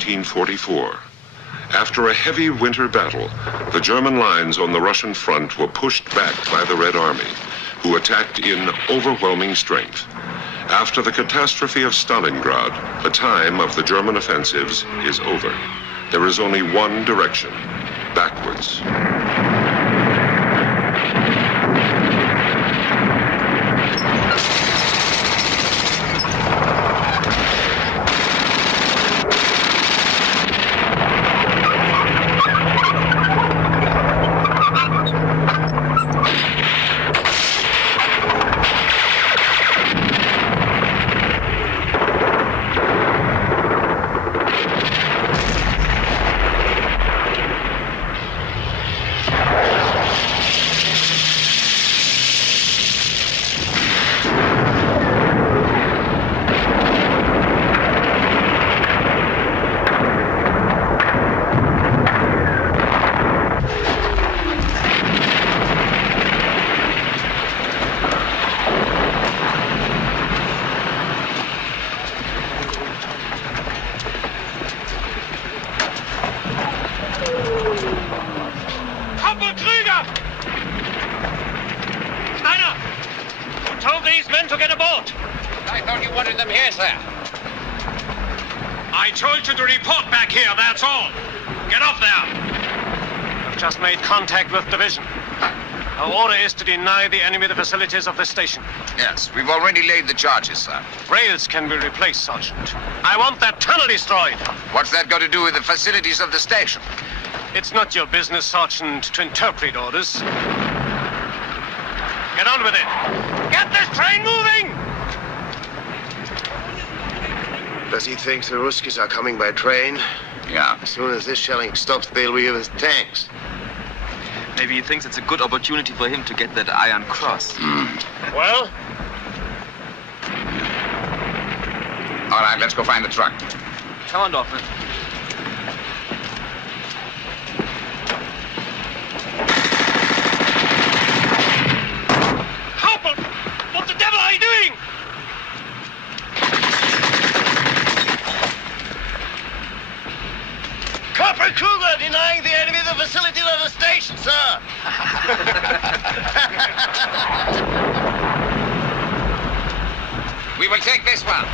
1944. After a heavy winter battle, the German lines on the Russian front were pushed back by the Red Army, who attacked in overwhelming strength. After the catastrophe of Stalingrad, the time of the German offensives is over. There is only one direction, backwards. Contact with division. Our order is to deny the enemy the facilities of the station. Yes, we've already laid the charges, sir. Rails can be replaced, Sergeant. I want that tunnel destroyed. What's that got to do with the facilities of the station? It's not your business, Sergeant, to interpret orders. Get on with it. Get this train moving! Does he think the Ruskies are coming by train? Yeah. As soon as this shelling stops, they'll be with tanks. Maybe he thinks it's a good opportunity for him to get that Iron Cross. Well? All right, let's go find the truck. Come on, Hoffman. Hauptmann! What the devil are you doing? Corporal Kruger denying the enemy the facilities of the station, sir. We will take this one.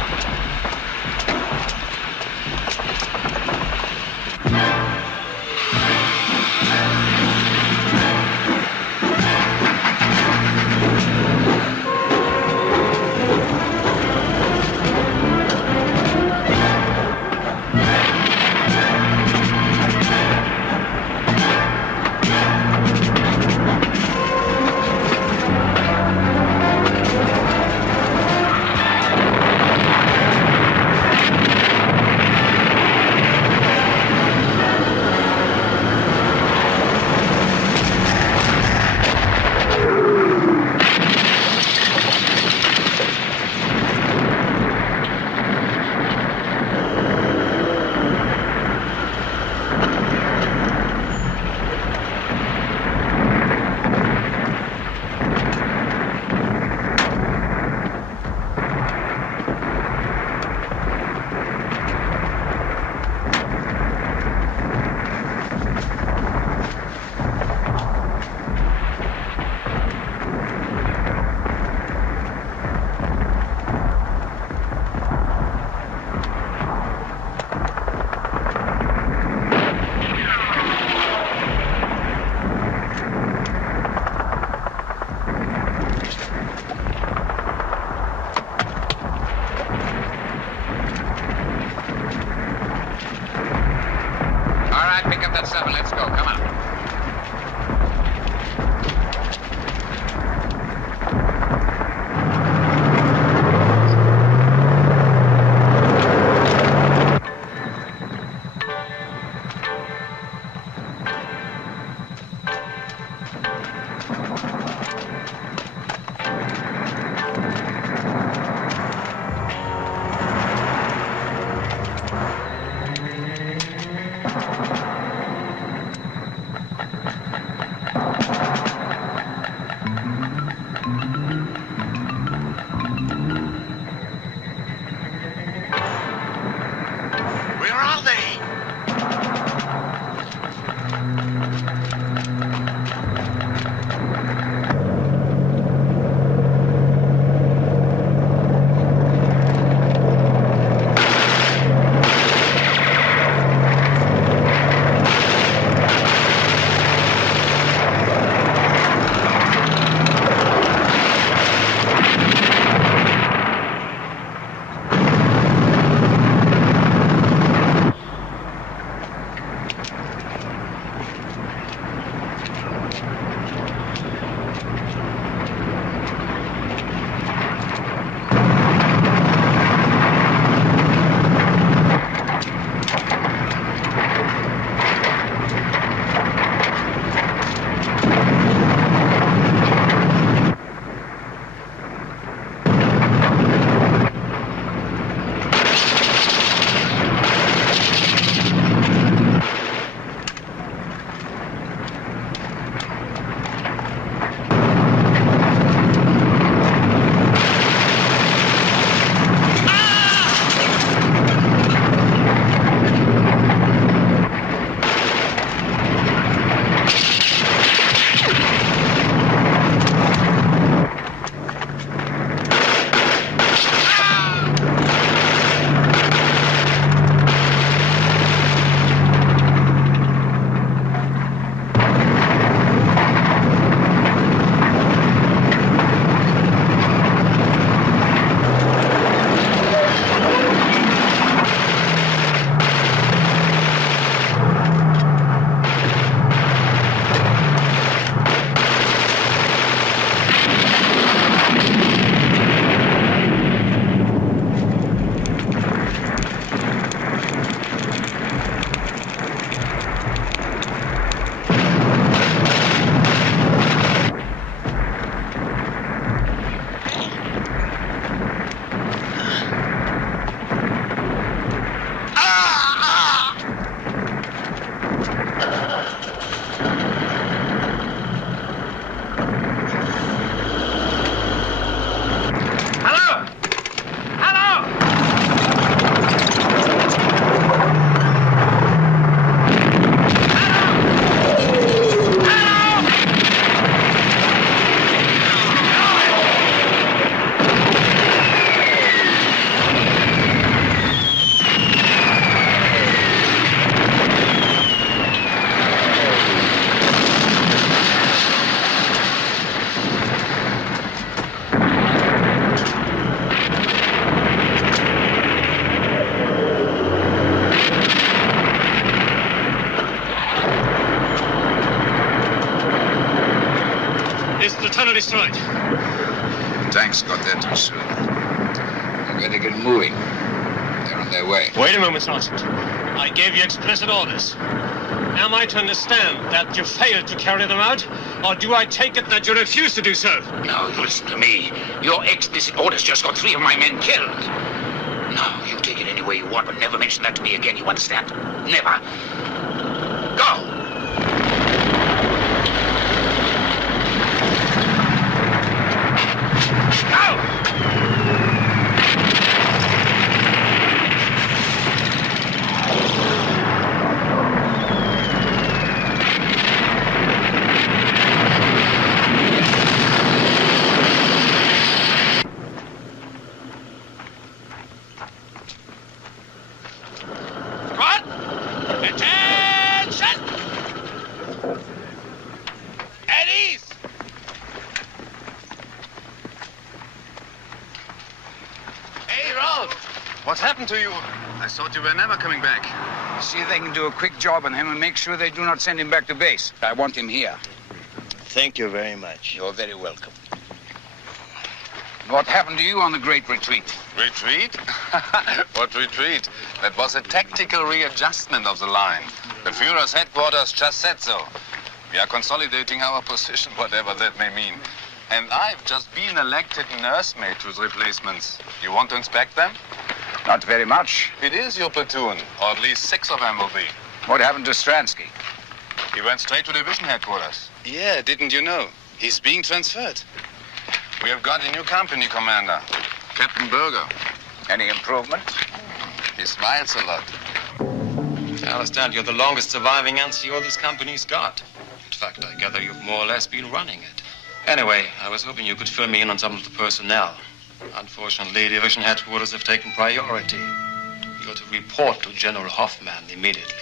tunnel destroyed. Tanks got there too soon. We better get moving. They're on their way. Wait a moment, Sergeant. I gave you explicit orders. Am I to understand that you failed to carry them out, or do I take it that you refuse to do so? No, you listen to me. Your explicit orders just got 3 of my men killed. No, you take it any way you want, but never mention that to me again, you understand? Never. Go! What's happened to you? I thought you were never coming back. See if they can do a quick job on him and make sure they do not send him back to base. I want him here. Thank you very much. You're very welcome. What happened to you on the Great Retreat? Retreat? What retreat? That was a tactical readjustment of the line. The Führer's headquarters just said so. We are consolidating our position, whatever that may mean. And I've just been elected nursemaid to the replacements. You want to inspect them? Not very much. It is your platoon, or at least 6 of them will be. What happened to Stransky? He went straight to division headquarters. Yeah, didn't you know? He's being transferred. We have got a new company commander, Captain Berger. Any improvement? He smiles a lot. I understand you're the longest surviving NCO this company's got. In fact, I gather you've more or less been running it. Anyway, I was hoping you could fill me in on some of the personnel. Unfortunately, division headquarters have taken priority. You're to report to General Hofmann immediately.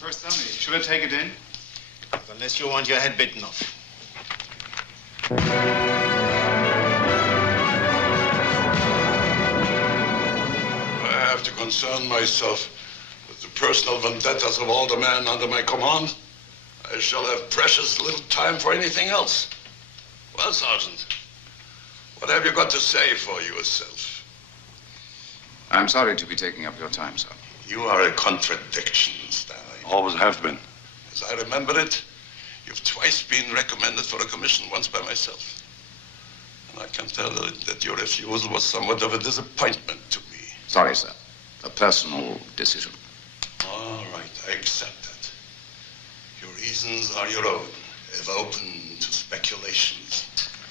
First Army. Should I take it in? Unless you want your head bitten off. I have to concern myself with the personal vendettas of all the men under my command. I shall have precious little time for anything else. Well, Sergeant, what have you got to say for yourself? I'm sorry to be taking up your time, sir. You are a contradiction, Steiner. Always have been. As I remember it, you've twice been recommended for a commission, once by myself. And I can tell that your refusal was somewhat of a disappointment to me. Sorry, sir. A personal decision. All right, I accept that. Your reasons are your own, if open to speculations.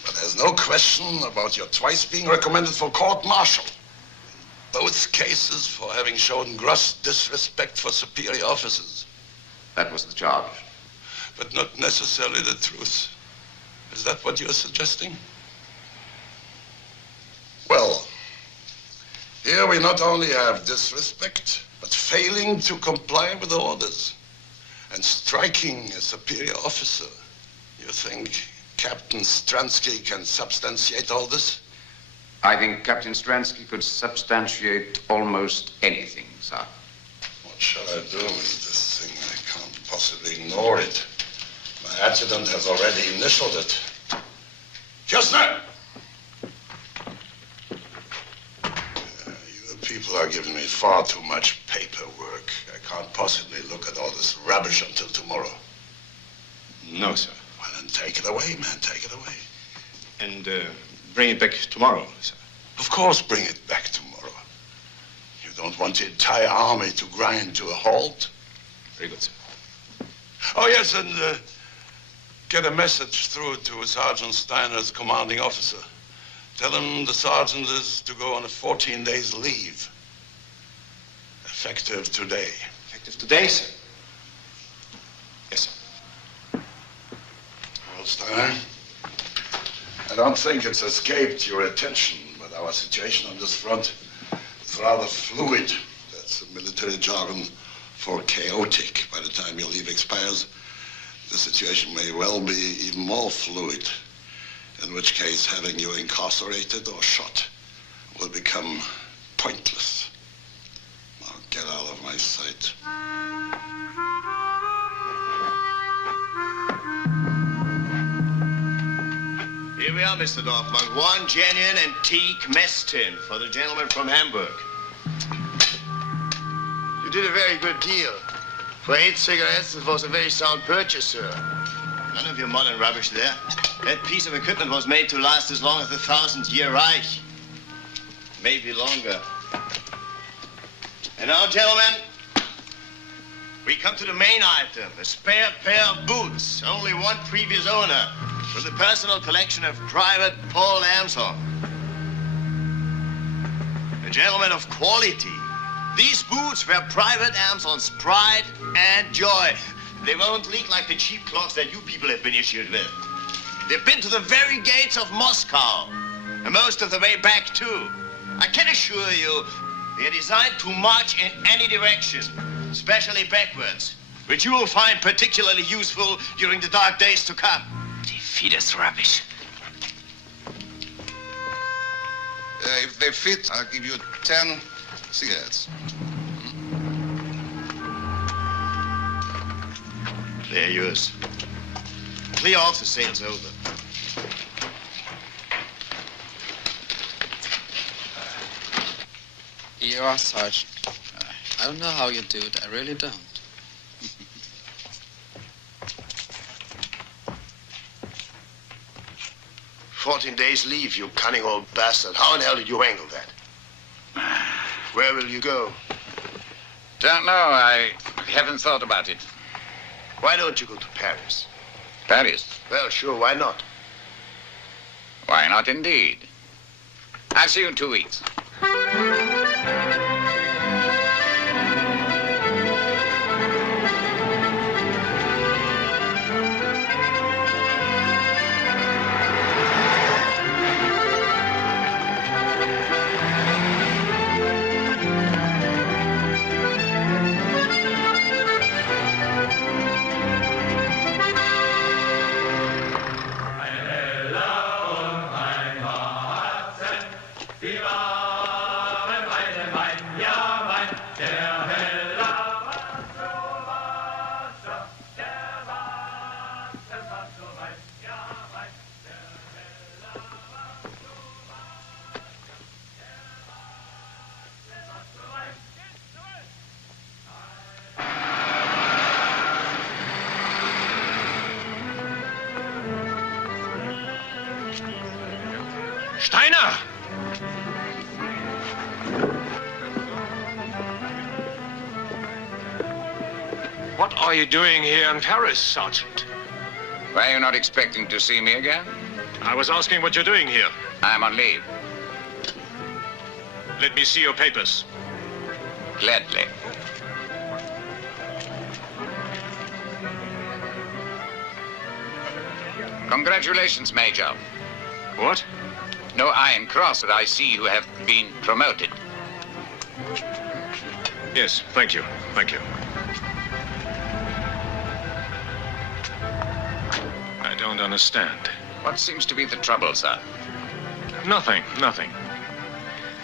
But there's no question about your twice being recommended for court-martial. Both cases for having shown gross disrespect for superior officers. That was the charge. But not necessarily the truth. Is that what you're suggesting? Well, here we not only have disrespect, but failing to comply with the orders and striking a superior officer. You think Captain Stransky can substantiate all this? I think Captain Stransky could substantiate almost anything, sir. What shall I do with this thing? I can't possibly ignore it. My adjutant has already initialed it. Kistner! You people are giving me far too much paperwork. I can't possibly look at all this rubbish until tomorrow. No, sir. Well, then take it away, man. Take it away. And bring it back tomorrow, sir. Of course, bring it back tomorrow. You don't want the entire army to grind to a halt? Very good, sir. Oh, yes, and get a message through to Sergeant Steiner's commanding officer. Tell him the sergeant is to go on a 14 days leave. Effective today. Effective today, sir? Yes, sir. Well, Steiner, I don't think it's escaped your attention, but our situation on this front It's rather fluid. That's the military jargon for chaotic. By the time your leave expires, the situation may well be even more fluid, in which case having you incarcerated or shot will become pointless. Now get out of my sight. Here we are, Mr. Hofmann. One genuine antique mess tin for the gentleman from Hamburg. You did a very good deal. For 8 cigarettes, it was a very sound purchase, sir. None of your modern rubbish there. That piece of equipment was made to last as long as the 1000-year Reich. Maybe longer. And now, gentlemen, we come to the main item, a spare pair of boots. Only one previous owner, from the personal collection of Private Paul Armstrong. A gentleman of quality. These boots were Private Armstrong's pride and joy. They won't leak like the cheap clogs that you people have been issued with. They've been to the very gates of Moscow, and most of the way back, too. I can assure you, they're designed to march in any direction, especially backwards, which you will find particularly useful during the dark days to come. They feed us rubbish. If they fit, I'll give you 10 cigarettes. They're yours. Clear off, the sale's over. You are, Sergeant. I don't know how you do it. I really don't. 14 days leave, you cunning old bastard. How in hell did you wrangle that? Where will you go? Don't know. I haven't thought about it. Why don't you go to Paris? Paris? Well, sure, why not? Why not, indeed? I'll see you in 2 weeks. Steiner! What are you doing here in Paris, Sergeant? Were you not expecting to see me again? I was asking what you're doing here. I'm on leave. Let me see your papers. Gladly. Congratulations, Major. What? No Iron Cross, but I see you have been promoted. Yes, thank you. Thank you. I don't understand. What seems to be the trouble, sir? Nothing, nothing.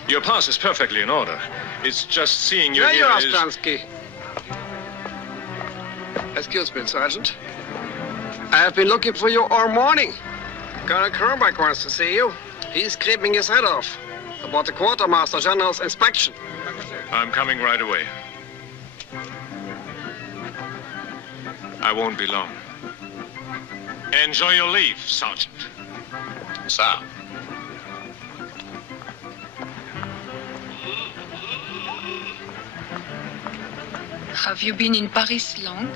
Your pass is perfectly in order. It's just seeing you There here you are, is... Stransky. Excuse me, Sergeant. I have been looking for you all morning. Colonel Kerbeck wants to see you. He's scraping his head off about the Quartermaster General's inspection. I'm coming right away. I won't be long. Enjoy your leave, Sergeant. Sir. Have you been in Paris long?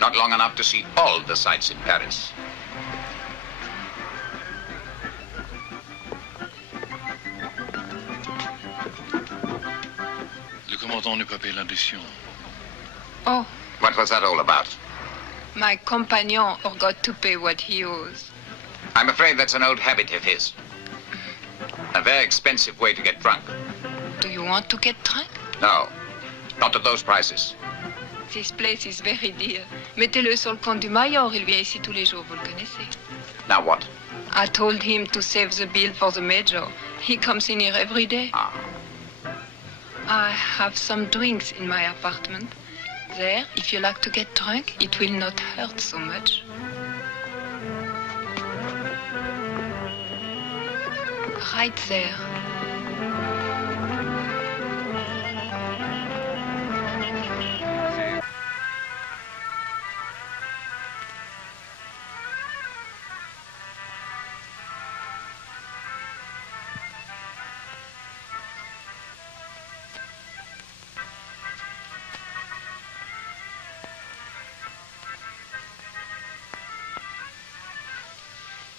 Not long enough to see all the sights in Paris. Le commandant ne peut payer l'addition. Oh, What was that all about? my companion forgot to pay what he owes. I'm afraid that's an old habit of his. A very expensive way to get drunk. Do you want to get drunk? No, not at those prices. This place is very dear. Mettez-le sur le compte du Mayor. Il vient ici tous les jours, vous le connaissez. Now what? I told him to save the bill for the Major. He comes in here every day. Ah. I have some drinks in my apartment. There, if you like to get drunk, it will not hurt so much. Right there.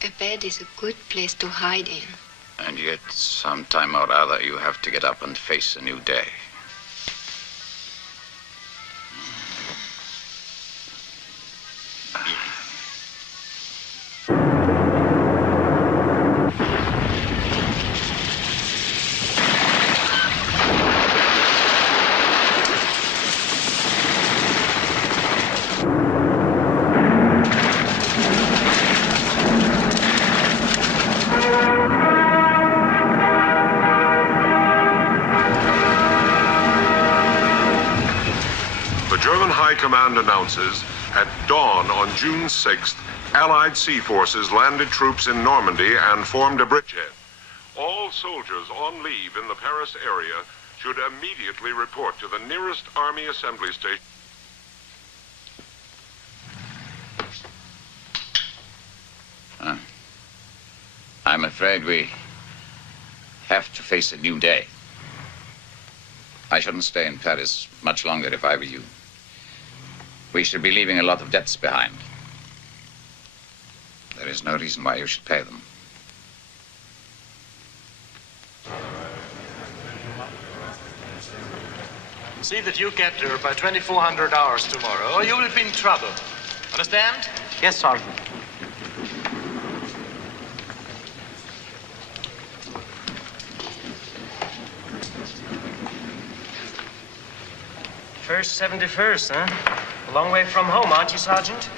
A bed is a good place to hide in. And yet, sometime or other, you have to get up and face a new day. Command announces, at dawn on June 6th, Allied sea forces landed troops in Normandy and formed a bridgehead. All soldiers on leave in the Paris area should immediately report to the nearest Army assembly station. I'm afraid we have to face a new day. I shouldn't stay in Paris much longer if I were you. We should be leaving a lot of debts behind. There is no reason why you should pay them. See that you get her by 2400 hours tomorrow, or you will be in trouble. Understand? Yes, Sergeant. First 71st, huh? A long way from home, aren't you, Sergeant?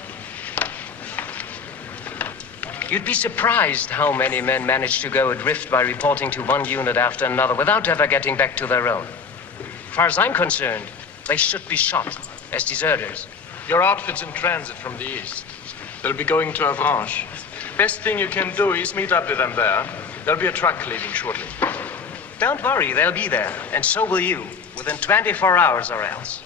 You'd be surprised how many men manage to go adrift by reporting to one unit after another without ever getting back to their own. As far as I'm concerned, they should be shot as deserters. Your outfit's in transit from the east. They'll be going to Avranches. Best thing you can do is meet up with them there. There'll be a truck leaving shortly. Don't worry, they'll be there. And so will you, within 24 hours or else.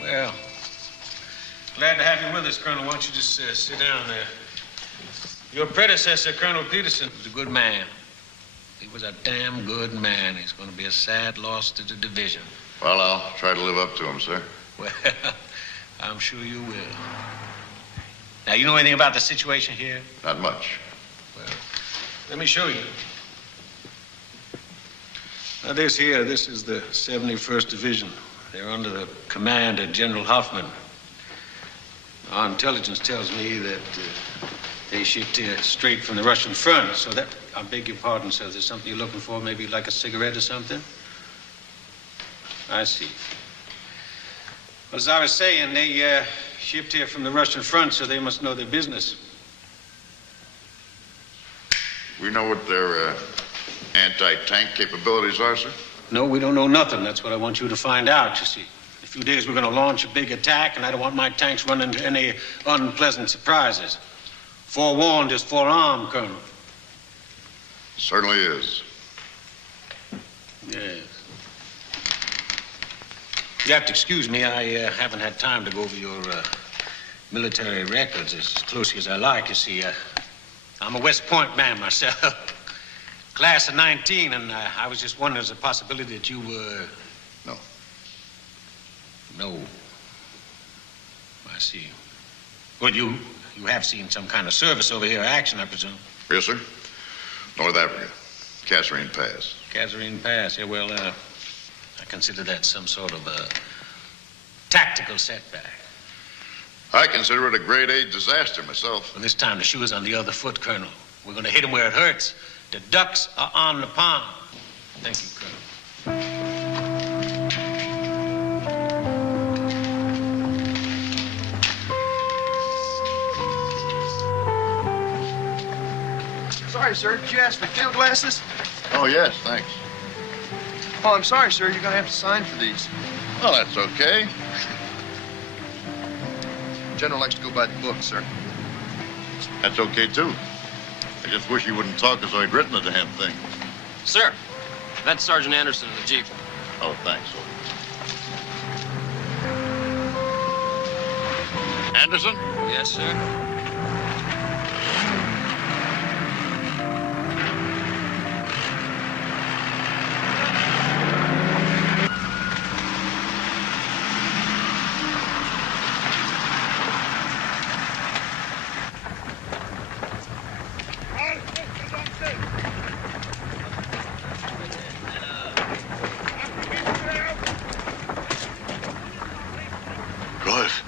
Well, glad to have you with us, Colonel. Why don't you just sit down there? Your predecessor, Colonel Peterson, was a good man. He was a damn good man. He's going to be a sad loss to the division. Well, I'll try to live up to him, sir. Well, I'm sure you will. Now, you know anything about the situation here? Not much. Well, let me show you. Now, this is the 71st Division. They're under the command of General Hofmann. Our intelligence tells me that they shipped here straight from the Russian front, so that, I beg your pardon, sir, there's something you're looking for, maybe like a cigarette or something? I see. Well, as I was saying, they shipped here from the Russian front, so they must know their business. We know what their anti-tank capabilities are, sir? No, we don't know nothing. That's what I want you to find out, you see. In a few days, we're going to launch a big attack, and I don't want my tanks running into any unpleasant surprises. Forewarned is forearmed, Colonel. Certainly is. Yes. You have to excuse me. I haven't had time to go over your military records as closely as I like. You see, I'm a West Point man myself. Class of 19, and I was just wondering, there's a possibility that you were... No. No. I see. Well, you have seen some kind of service over here, action, I presume? Yes, sir. North Africa. Kasserine Pass. Kasserine Pass, yeah, well, I consider that some sort of a tactical setback. I consider it a grade A disaster myself. Well, this time the shoe is on the other foot, Colonel. We're going to hit him where it hurts. The ducks are on the pond. Thank you, Colonel. Sorry, sir. Did you ask for field glasses? Oh, yes, thanks. Oh, I'm sorry, sir. You're going to have to sign for these. Well, that's okay. General likes to go by the book, sir. That's okay, too. I just wish he wouldn't talk as though he'd written the damn thing. Sir, that's Sergeant Anderson in the Jeep. Oh, thanks. Anderson? Yes, sir. Rolf.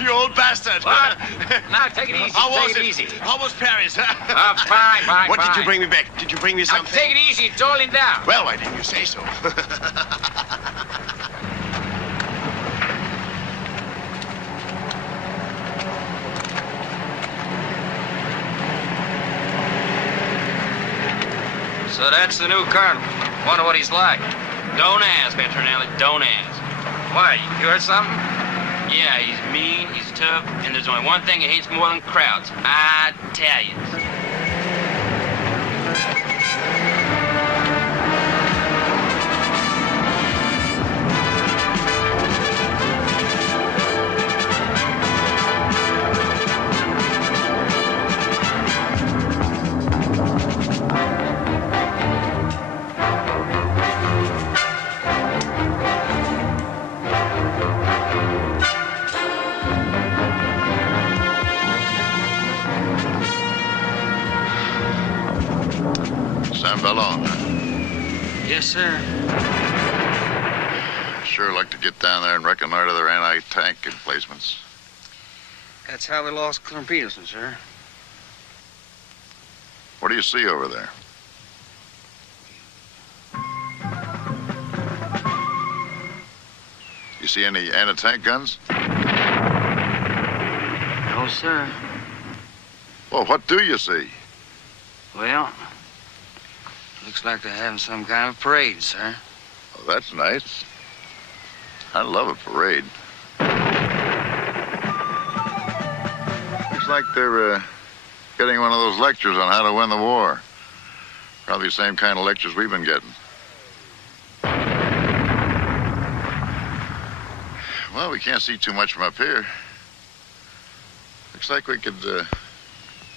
You old bastard. What? Now, take it easy. How was Take it easy. How was Paris? Fine. What did you bring me back? Did you bring me something? Now, take it easy. It's all in down. Well, why didn't you say so? So that's the new colonel. Wonder what he's like. Don't ask, Petronelli. Don't ask. Why? You heard something? Yeah, he's mean, he's tough, and there's only one thing he hates more than crowds. Italians. Ballon, huh? Yes, sir. Sure like to get down there and reconnoiter their anti-tank emplacements. That's how we lost Colonel Peterson, sir. What do you see over there? You see any anti-tank guns? No, sir. Well, what do you see? Well, looks like they're having some kind of parade, sir. Oh, that's nice. I love a parade. Looks like they're getting one of those lectures on how to win the war. Probably the same kind of lectures we've been getting. Well, we can't see too much from up here. Looks like we could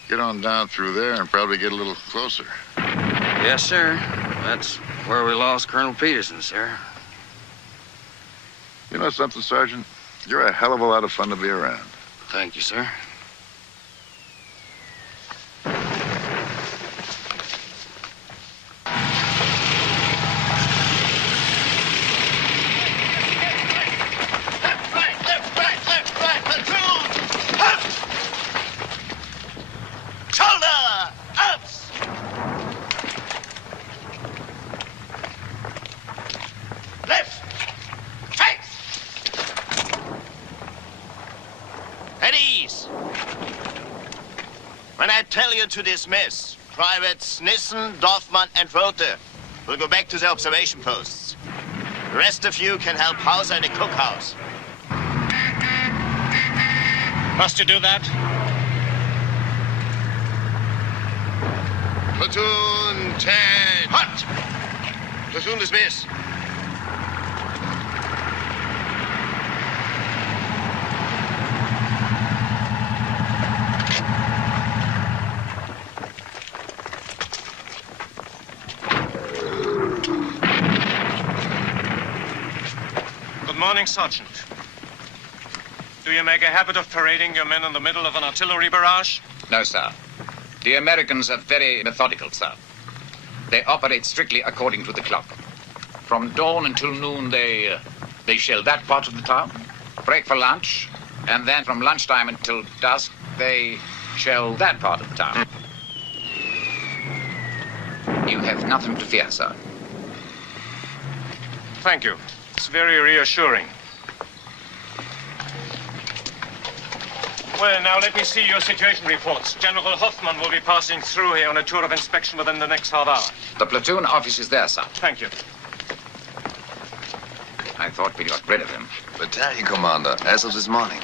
get on down through there and probably get a little closer. Yes, sir. That's where we lost Colonel Peterson, sir. You know something, Sergeant? You're a hell of a lot of fun to be around. Thank you, sir. To dismiss. Privates Nissen, Dorfmann, and Rothe will go back to their observation posts. The rest of you can help Hauser in the cookhouse. Must you do that? Platoon 10. Hot! Platoon dismiss. Good morning, Sergeant. Do you make a habit of parading your men in the middle of an artillery barrage? No, sir. The Americans are very methodical, sir. They operate strictly according to the clock. From dawn until noon, they shell that part of the town, break for lunch, and then from lunchtime until dusk, they shell that part of the town. You have nothing to fear, sir. Thank you. It's very reassuring. Well, now let me see your situation reports. General Hofmann will be passing through here on a tour of inspection within the next half hour. The platoon office is there, sir. Thank you. I thought we got rid of him. Battalion commander, as of this morning.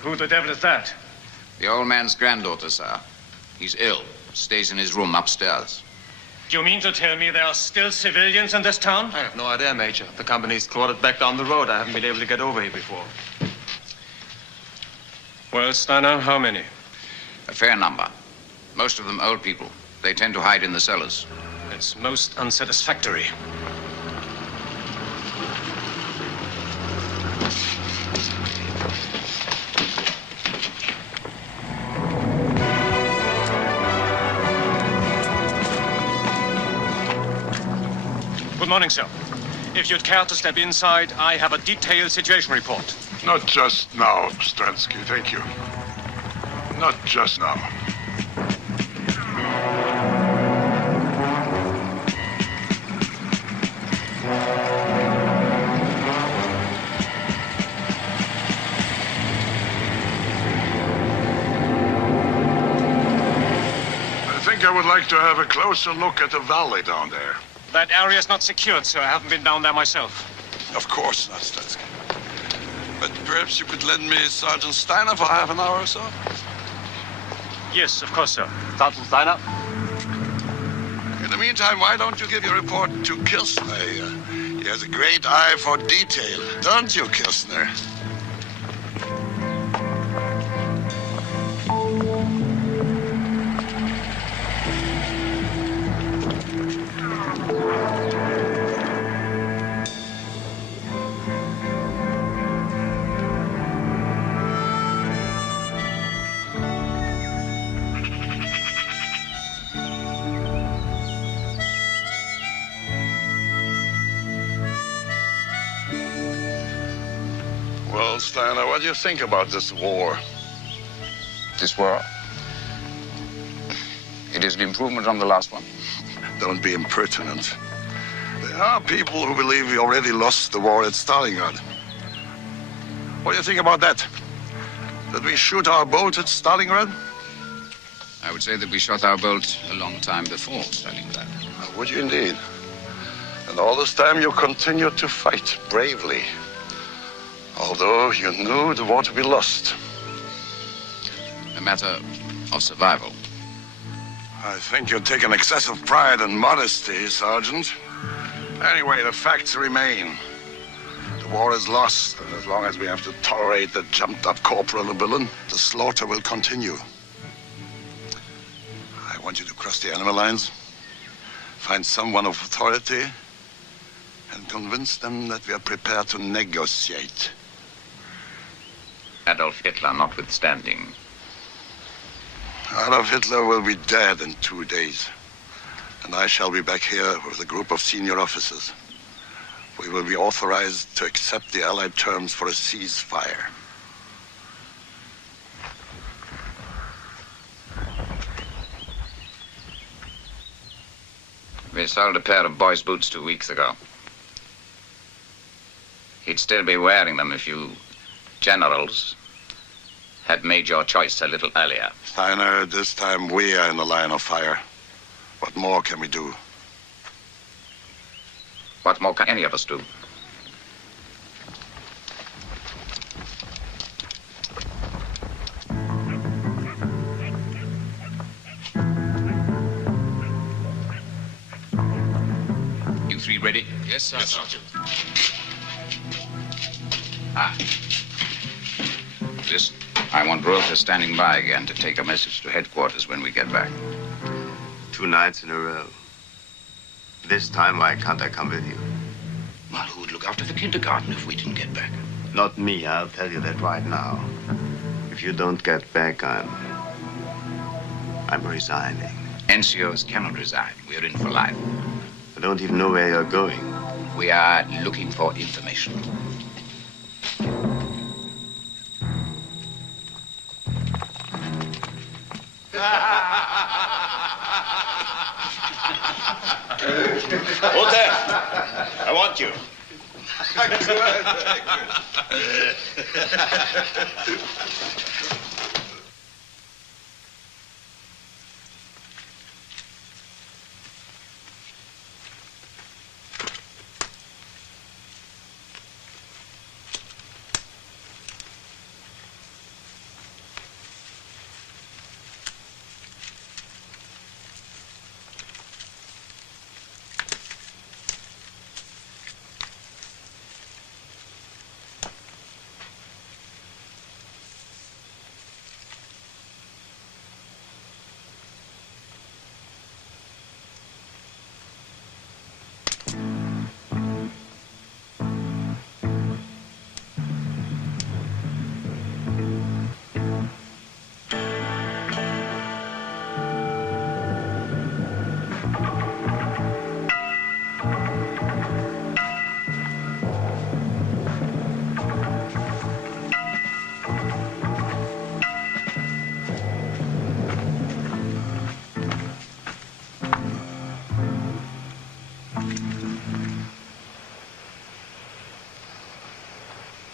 Who the devil is that? The old man's granddaughter, sir. He's ill. Stays in his room upstairs. Do you mean to tell me there are still civilians in this town? I have no idea, Major. The company's quartered back down the road. I haven't been able to get over here before. Well, Steiner, how many? A fair number. Most of them old people. They tend to hide in the cellars. It's most unsatisfactory. Good morning, sir. If you'd care to step inside, I have a detailed situation report. Not just now, Stransky, thank you. Not just now. I think I would like to have a closer look at the valley down there. That area is not secured, sir. I haven't been down there myself. Of course not, Steiner. But perhaps you could lend me Sergeant Steiner for half an hour or so? Yes, of course, sir. Sergeant Steiner? In the meantime, why don't you give your report to Kirstner? He has a great eye for detail, don't you, Kirstner? Well, Steiner, what do you think about this war? This war? It is an improvement on the last one. Don't be impertinent. There are people who believe we already lost the war at Stalingrad. What do you think about that? Did we shoot our boat at Stalingrad? I would say that we shot our bolt a long time before Stalingrad. Would you indeed? And all this time you continued to fight bravely. Although you knew the war to be lost. A matter of survival. I think you take an excessive pride and modesty, Sergeant. Anyway, the facts remain. The war is lost, and as long as we have to tolerate the jumped-up corporal and villain, the slaughter will continue. I want you to cross the enemy lines, find someone of authority, and convince them that we are prepared to negotiate. Adolf Hitler notwithstanding. Adolf Hitler will be dead in 2 days. And I shall be back here with a group of senior officers. We will be authorized to accept the Allied terms for a ceasefire. We sold a pair of boys' boots 2 weeks ago. He'd still be wearing them if you generals had made your choice a little earlier. Steiner, this time we are in the line of fire. What more can we do? What more can any of us do? You three ready? Yes, sir. Yes, Sergeant. Listen, I want Rolf standing by again to take a message to headquarters when we get back. 2 nights in a row. This time, why can't I come with you? Well, who would look after the kindergarten if we didn't get back? Not me, I'll tell you that right now. If you don't get back, I'm resigning. NCOs cannot resign. We're in for life. I don't even know where you're going. We are looking for information. Hold there. I want you.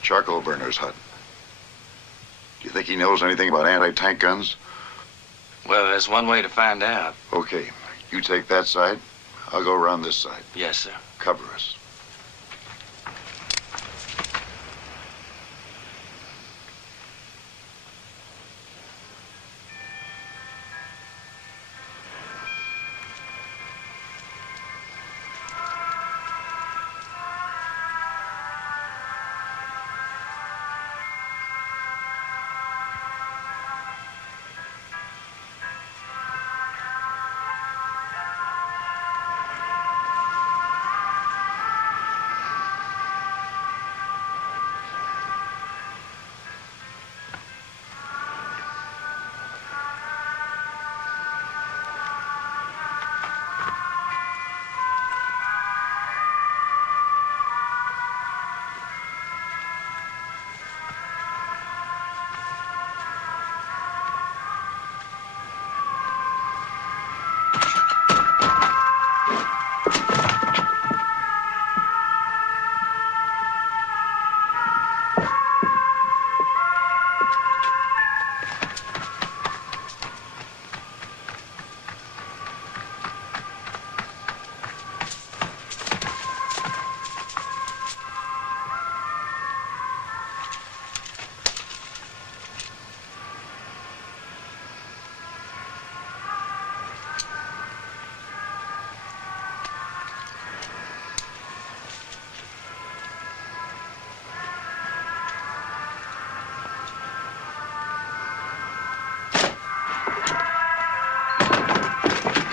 Charcoal burner's hut. Do you think he knows anything about anti-tank guns? Well, there's one way to find out. Okay, you take that side. I'll go around this side. Yes, sir. Cover us.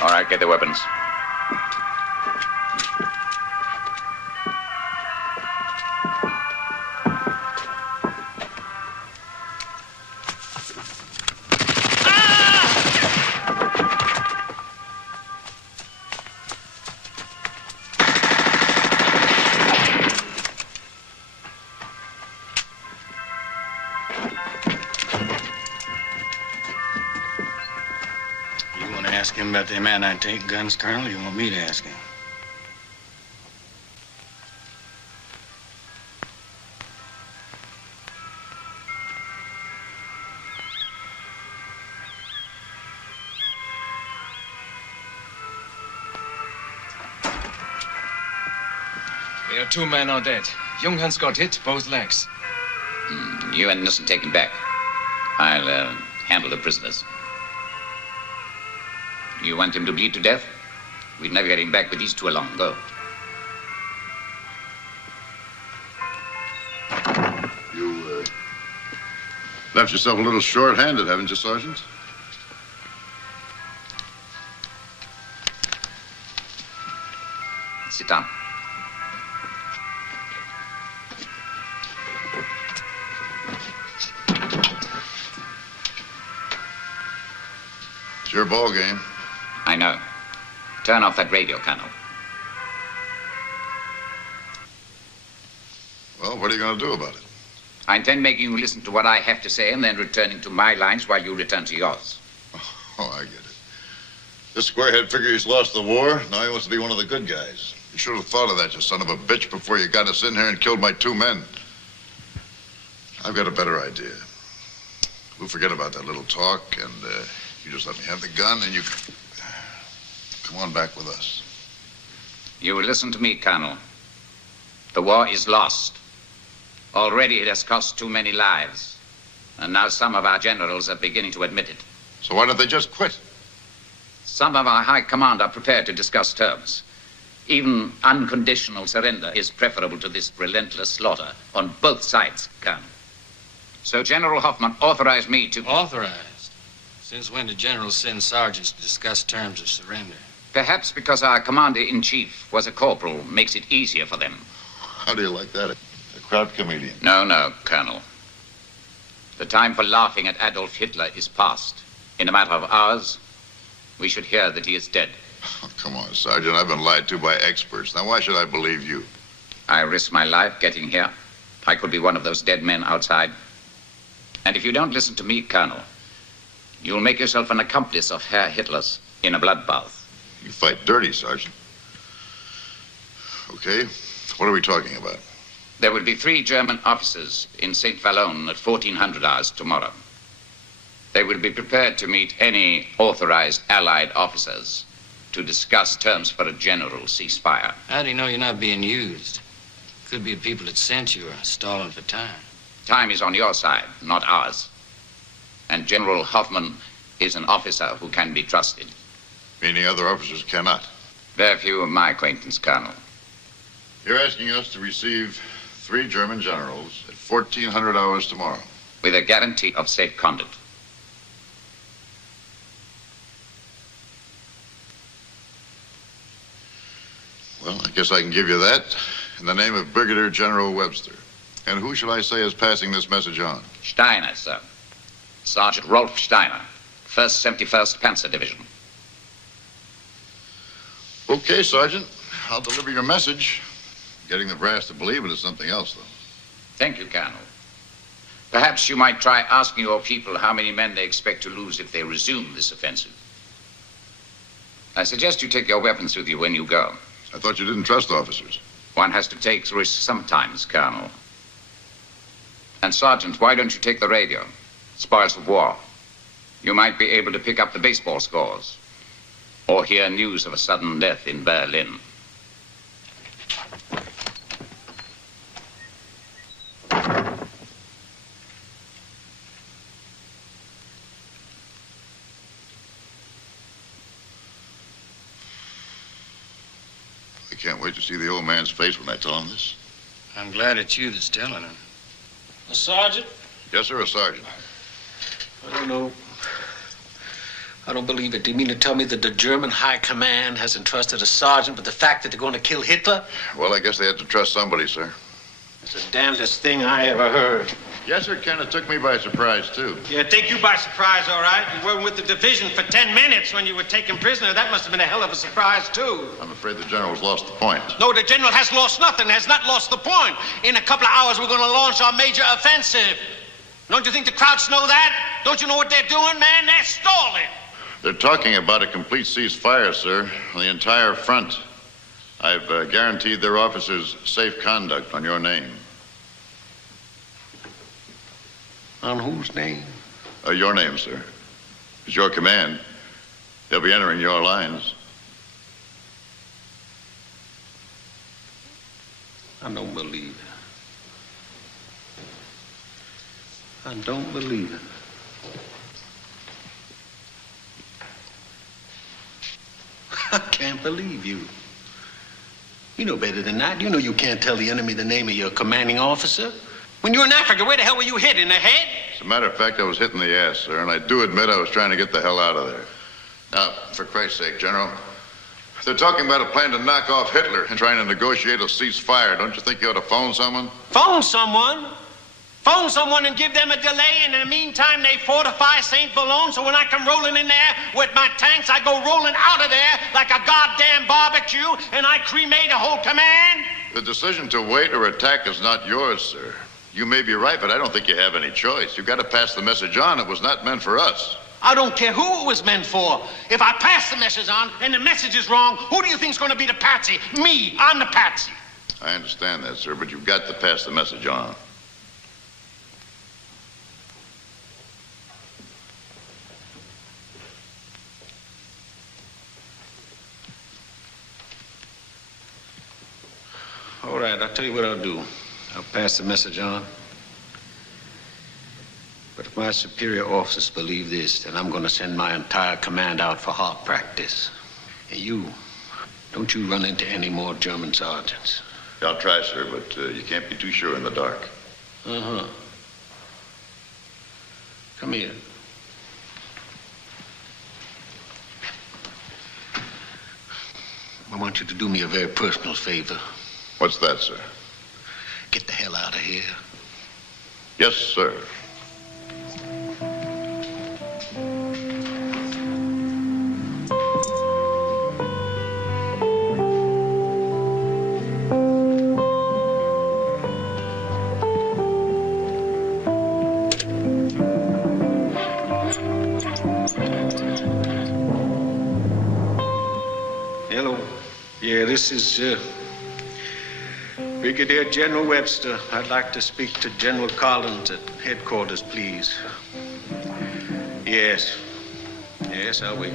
All right, get the weapons. Ask him about them anti-tank guns, Colonel, or you want me to ask him? There are 2 men are dead. Jurgens got hit, both legs. You and Nissen take him back. I'll handle the prisoners. You want him to bleed to death? We'd never get him back with these 2 along. Go. Left yourself a little short-handed, haven't you, Sergeant? Sit down. It's your ball game. I know. Turn off that radio, Colonel. Well, what are you going to do about it? I intend making you listen to what I have to say and then returning to my lines while you return to yours. Oh, I get it. This squarehead figure he's lost the war. Now he wants to be one of the good guys. You should have thought of that, you son of a bitch, before you got us in here and killed my 2 men. I've got a better idea. We'll forget about that little talk, and you just let me have the gun, and you come on back with us. You will listen to me, Colonel. The war is lost. Already it has cost too many lives. And now some of our generals are beginning to admit it. So why don't they just quit? Some of our high command are prepared to discuss terms. Even unconditional surrender is preferable to this relentless slaughter on both sides, Colonel. So General Hofmann authorized me to... Authorized? Since when did generals send sergeants to discuss terms of surrender? Perhaps because our commander-in-chief was a corporal makes it easier for them. How do you like that? A crowd comedian? No, Colonel. The time for laughing at Adolf Hitler is past. In a matter of hours, we should hear that he is dead. Oh, come on, Sergeant. I've been lied to by experts. Now, why should I believe you? I risked my life getting here. I could be one of those dead men outside. And if you don't listen to me, Colonel, you'll make yourself an accomplice of Herr Hitler's in a bloodbath. You fight dirty, Sergeant. Okay, what are we talking about? There will be 3 German officers in St. Vallon at 1400 hours tomorrow. They will be prepared to meet any authorized Allied officers to discuss terms for a general ceasefire. How do you know you're not being used? Could be the people that sent you are stalling for time. Time is on your side, not ours. And General Hofmann is an officer who can be trusted. Meaning other officers cannot? Very few of my acquaintance, Colonel. You're asking us to receive 3 German generals at 1400 hours tomorrow. With a guarantee of safe conduct. Well, I guess I can give you that in the name of Brigadier General Webster. And who shall I say is passing this message on? Steiner, sir. Sergeant Rolf Steiner, 1st 71st Panzer Division. Okay, Sergeant. I'll deliver your message. Getting the brass to believe it is something else, though. Thank you, Colonel. Perhaps you might try asking your people how many men they expect to lose if they resume this offensive. I suggest you take your weapons with you when you go. I thought you didn't trust officers. One has to take risks sometimes, Colonel. And, Sergeant, why don't you take the radio? Spoils of war. You might be able to pick up the baseball scores. Or hear news of a sudden death in Berlin. I can't wait to see the old man's face when I tell him this. I'm glad it's you that's telling him. A sergeant? Yes, sir, a sergeant. I don't know. I don't believe it. Do you mean to tell me that the German High Command has entrusted a sergeant with the fact that they're going to kill Hitler? Well, I guess they had to trust somebody, sir. It's the damnedest thing I ever heard. Yes, sir, kind of took me by surprise, too. Yeah, take you by surprise, all right. You were with the division for 10 minutes when you were taken prisoner. That must have been a hell of a surprise, too. I'm afraid the general's lost the point. No, the general has lost nothing, has not lost the point. In a couple of hours, we're going to launch our major offensive. Don't you think the Krauts know that? Don't you know what they're doing, man? They're stalling. They're talking about a complete ceasefire, sir, on the entire front. I've guaranteed their officers safe conduct on your name. On whose name? Your name, sir. It's your command. They'll be entering your lines. I don't believe it. I don't believe it. I can't believe you. You know better than that. You know you can't tell the enemy the name of your commanding officer. When you were in Africa, where the hell were you hit? In the head? As a matter of fact, I was hitting the ass, sir, and I do admit I was trying to get the hell out of there. Now, for Christ's sake, General, they're talking about a plan to knock off Hitler and trying to negotiate a ceasefire. Don't you think you ought to phone someone? Phone someone? Phone someone and give them a delay, and in the meantime, they fortify St. Boulogne, so when I come rolling in there with my tanks, I go rolling out of there like a goddamn barbecue, and I cremate a whole command? The decision to wait or attack is not yours, sir. You may be right, but I don't think you have any choice. You've got to pass the message on. It was not meant for us. I don't care who it was meant for. If I pass the message on and the message is wrong, who do you think's going to be the patsy? Me. I'm the patsy. I understand that, sir, but you've got to pass the message on. All right, I'll tell you what I'll do. I'll pass the message on. But if my superior officers believe this, then I'm going to send my entire command out for hard practice. And don't you run into any more German sergeants. I'll try, sir, but you can't be too sure in the dark. Uh-huh. Come here. I want you to do me a very personal favor. What's that, sir? Get the hell out of here. Yes, sir. Hello. Yeah, this is, Brigadier General Webster. I'd like to speak to General Collins at headquarters, please. Yes. Yes, I'll wait.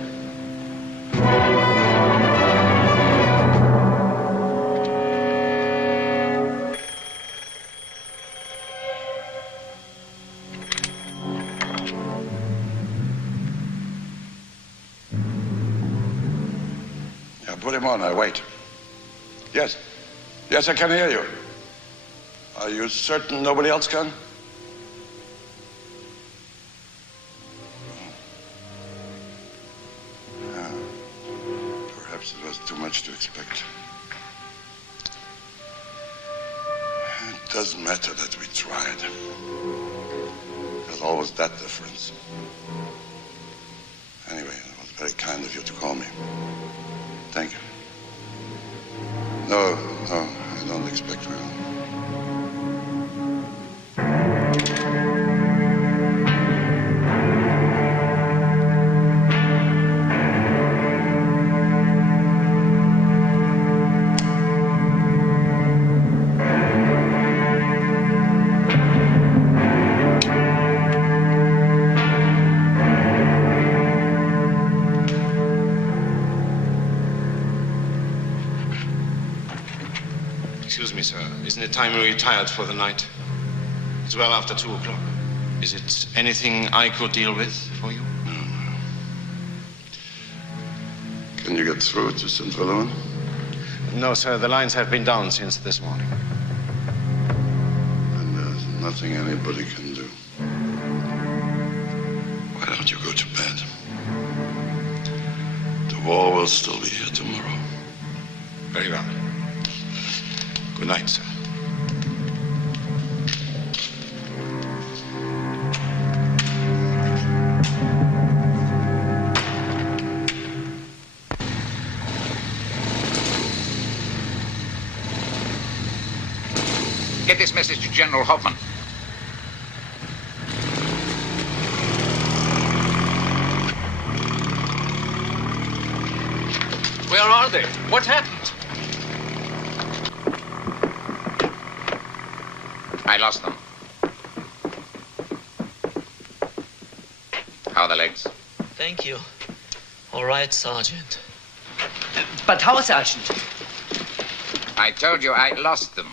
Yeah, put him on. I wait. Yes. Yes, I can hear you. Are you certain nobody else can? Yeah. Perhaps it was too much to expect. It doesn't matter that we tried. There's always that difference. Anyway, it was very kind of you to call me. Thank you. No, I don't expect we will. Excuse me, sir. Isn't it time we retired for the night? It's well after 2 o'clock. Is it anything I could deal with for you? Can you get through to St. Boulogne? No, sir. The lines have been down since this morning. And there's nothing anybody can do. Why don't you go to bed? The war will still be here tomorrow. Very well. Good night, sir. Get this message to General Hofmann. Where are they? What happened? I lost them. How are the legs? Thank you. All right, Sergeant. But how, Sergeant? I told you I lost them.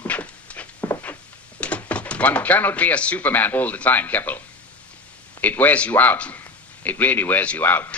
One cannot be a Superman all the time, Keppel. It wears you out. It really wears you out.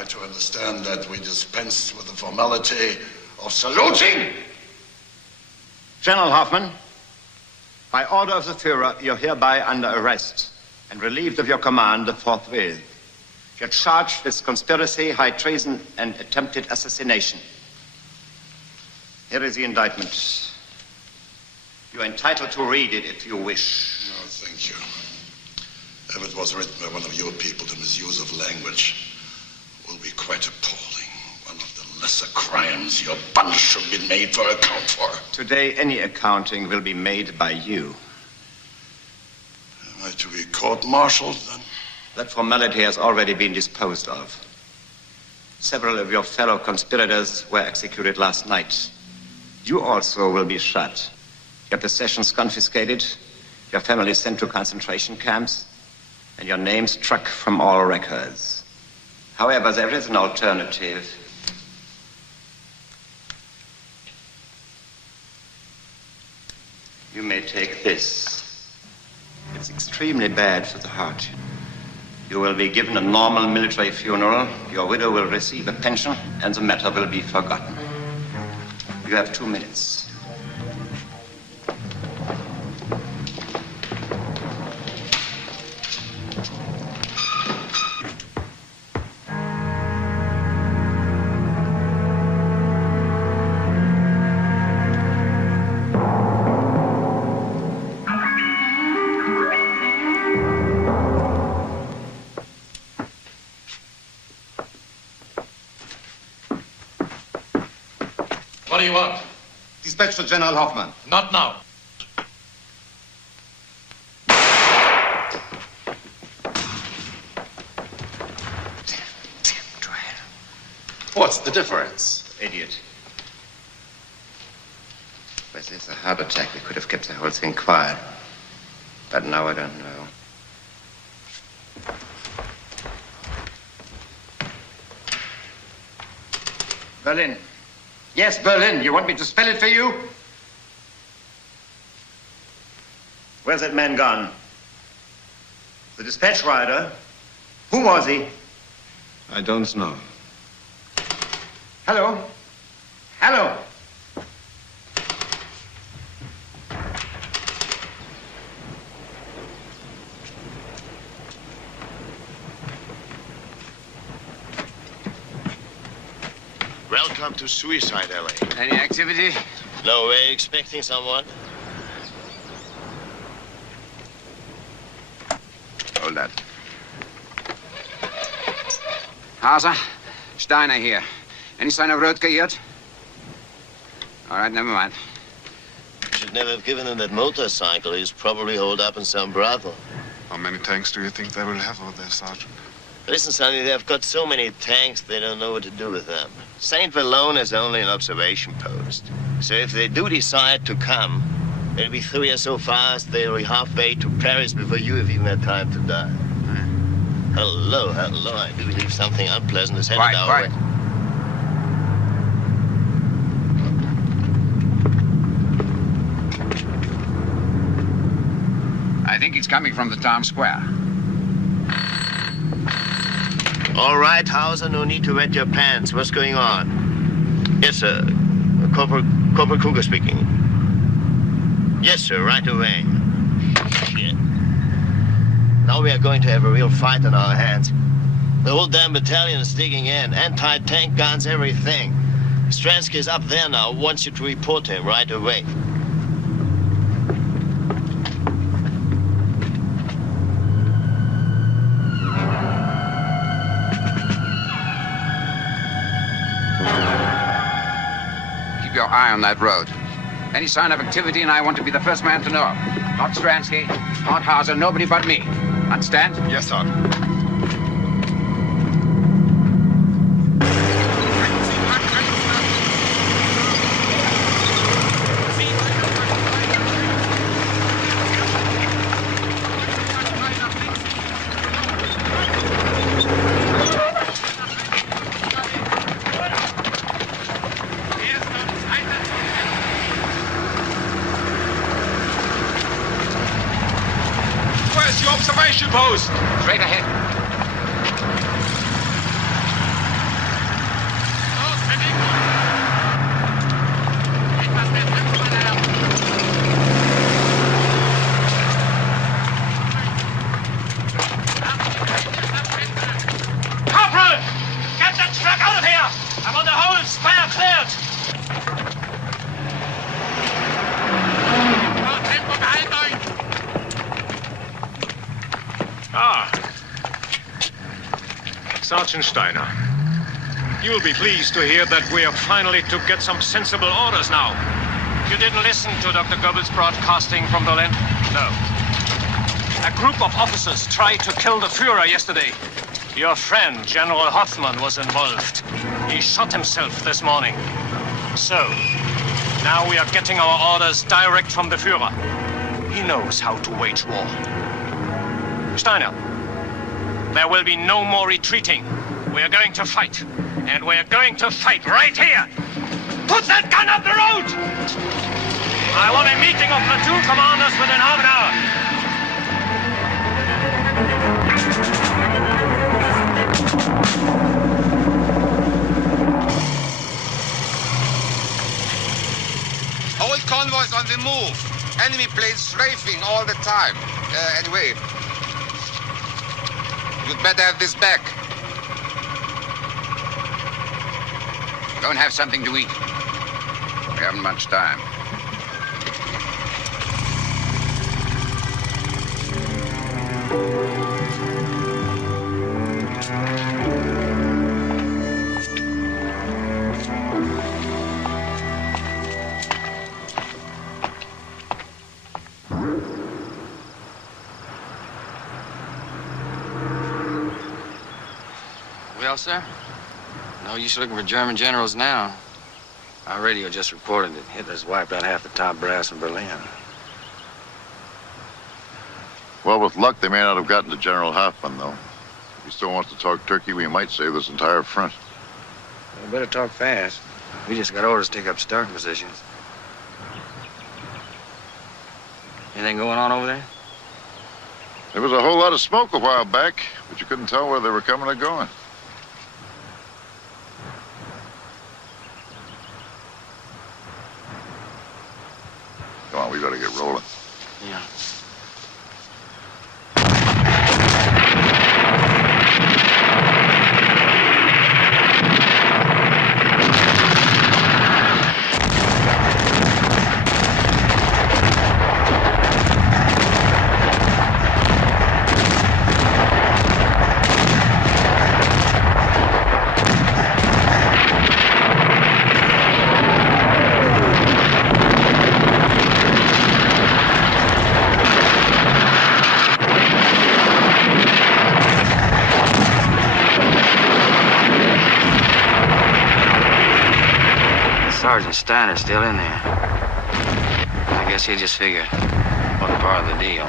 I to understand that we dispense with the formality of saluting? General Hofmann, by order of the Führer, you're hereby under arrest and relieved of your command forthwith. You're charged with conspiracy, high treason, and attempted assassination. Here is the indictment. You're entitled to read it if you wish. No, thank you. If it was written by one of your people, the misuse of language will be quite appalling. One of the lesser crimes your bunch should be made for account for. Today, any accounting will be made by you. Am I to be court-martialed, then? That formality has already been disposed of. Several of your fellow conspirators were executed last night. You also will be shot. Your possessions confiscated, your family sent to concentration camps, and your name struck from all records. However, there is an alternative. You may take this. It's extremely bad for the heart. You will be given a normal military funeral, your widow will receive a pension, and the matter will be forgotten. You have 2 minutes. What do you want? Dispatch to General Hofmann. Not now. What's the difference? Idiot. With this a heart attack, we could have kept the whole thing quiet. But now I don't know. Berlin. Yes, Berlin. You want me to spell it for you? Where's that man gone? The dispatch rider? Who was he? I don't know. Hello? Hello? Welcome to Suicide Alley. Any activity? No way, expecting someone? Hold that. Hauser, Steiner here. Any sign of Rötke yet? All right, never mind. Should never have given him that motorcycle. He's probably holed up in some brothel. How many tanks do you think they will have over there, Sergeant? Listen, Sonny, they've got so many tanks, they don't know what to do with them. St. Valone is only an observation post. So if they do decide to come, it'll be through here so fast they'll be halfway to Paris before you have even had time to die. Hello, hello. I do believe something unpleasant is headed our way. I think he's coming from the town square. All right, Hauser, no need to wet your pants. What's going on? Yes, sir. Corporal Kruger speaking. Yes, sir, right away. Shit. Now we are going to have a real fight on our hands. The whole damn battalion is digging in. Anti-tank guns, everything. Stransky is up there now. Wants you to report to him right away. Keep your eye on that road. Any sign of activity, and I want to be the first man to know. Not Stransky, not Hauser, nobody but me. Understand? Yes, sir. Where's the observation post? Straight ahead. Sergeant Steiner, you'll be pleased to hear that we are finally to get some sensible orders now. You didn't listen to Dr. Goebbels' broadcasting from Berlin? No. A group of officers tried to kill the Führer yesterday. Your friend, General Hofmann, was involved. He shot himself this morning. So, now we are getting our orders direct from the Führer. He knows how to wage war. Steiner, there will be no more retreating. We are going to fight. And we are going to fight right here. Put that gun up the road! I want a meeting of platoon commanders within half an hour. Whole convoys on the move. Enemy planes strafing all the time. Anyway, you'd better have this back. Go and have something to eat. We haven't much time. Well, sir? No use looking for German generals now. Our radio just reported that Hitler's wiped out half the top brass in Berlin. Well, with luck, they may not have gotten to General Hofmann, though. If he still wants to talk turkey, we might save this entire front. We better talk fast. We just got orders to take up starting positions. Anything going on over there? There was a whole lot of smoke a while back, but you couldn't tell where they were coming or going. Come on, we better get rolling. Yeah. Sergeant Steiner's still in there. I guess he just figured what part of the deal.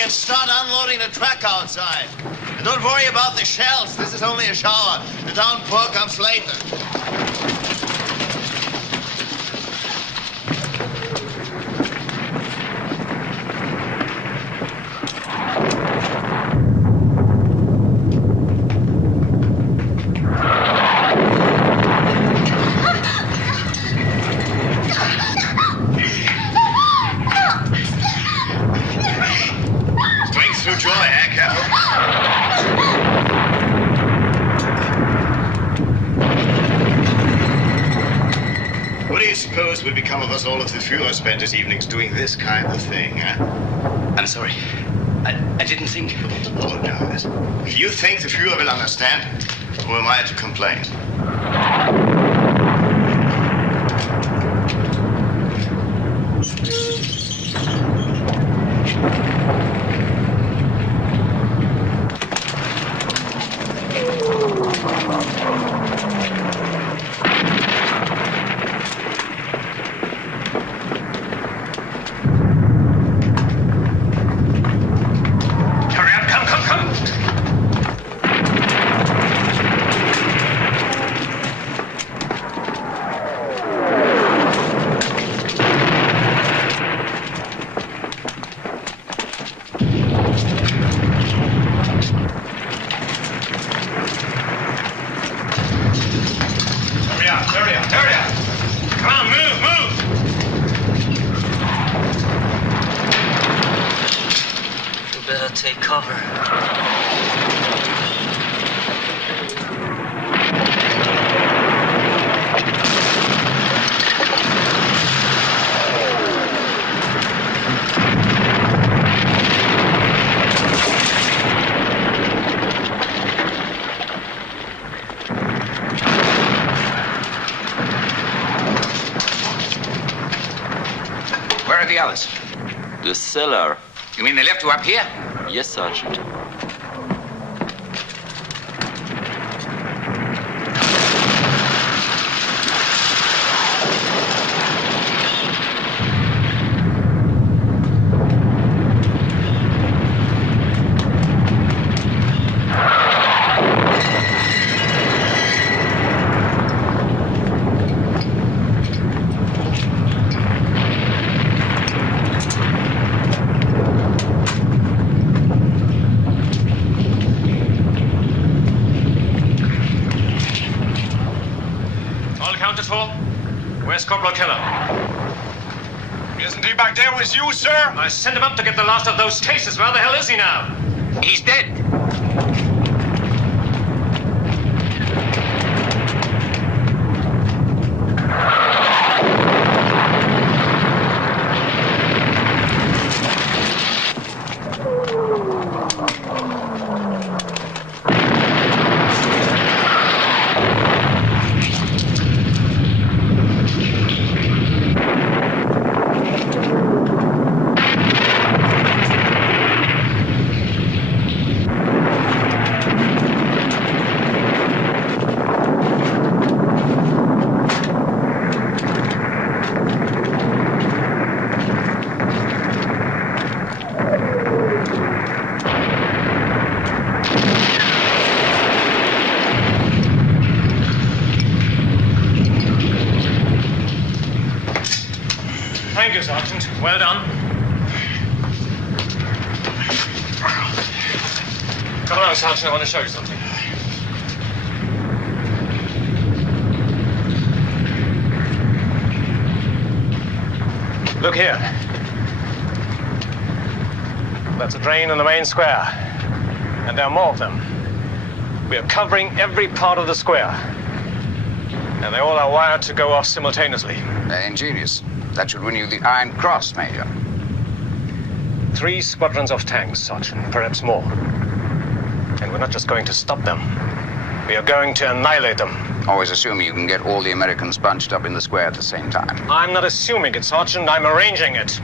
And start unloading the truck outside. And don't worry about the shells. This is only a shower. The downpour comes later. What do you suppose would become of us all if the Führer spent his evenings doing this kind of thing, huh? I'm sorry. I didn't think. Don't apologize. If you think the Führer will understand, who am I to complain? Take cover. Where are the others? The cellar. You mean they left you up here? Yes, Sergeant. Where's Corporal Keller? Isn't he back there with you, sir? I sent him up to get the last of those cases. Where the hell is he now? He's dead. Thank you, Sergeant. Well done. Come along, Sergeant. I want to show you something. Look here. That's a drain in the main square. And there are more of them. We are covering every part of the square. And they all are wired to go off simultaneously. Ingenious. That should win you the Iron Cross, Major. 3 squadrons of tanks, Sergeant, perhaps more. And we're not just going to stop them. We are going to annihilate them. Always assuming you can get all the Americans bunched up in the square at the same time. I'm not assuming it, Sergeant. I'm arranging it.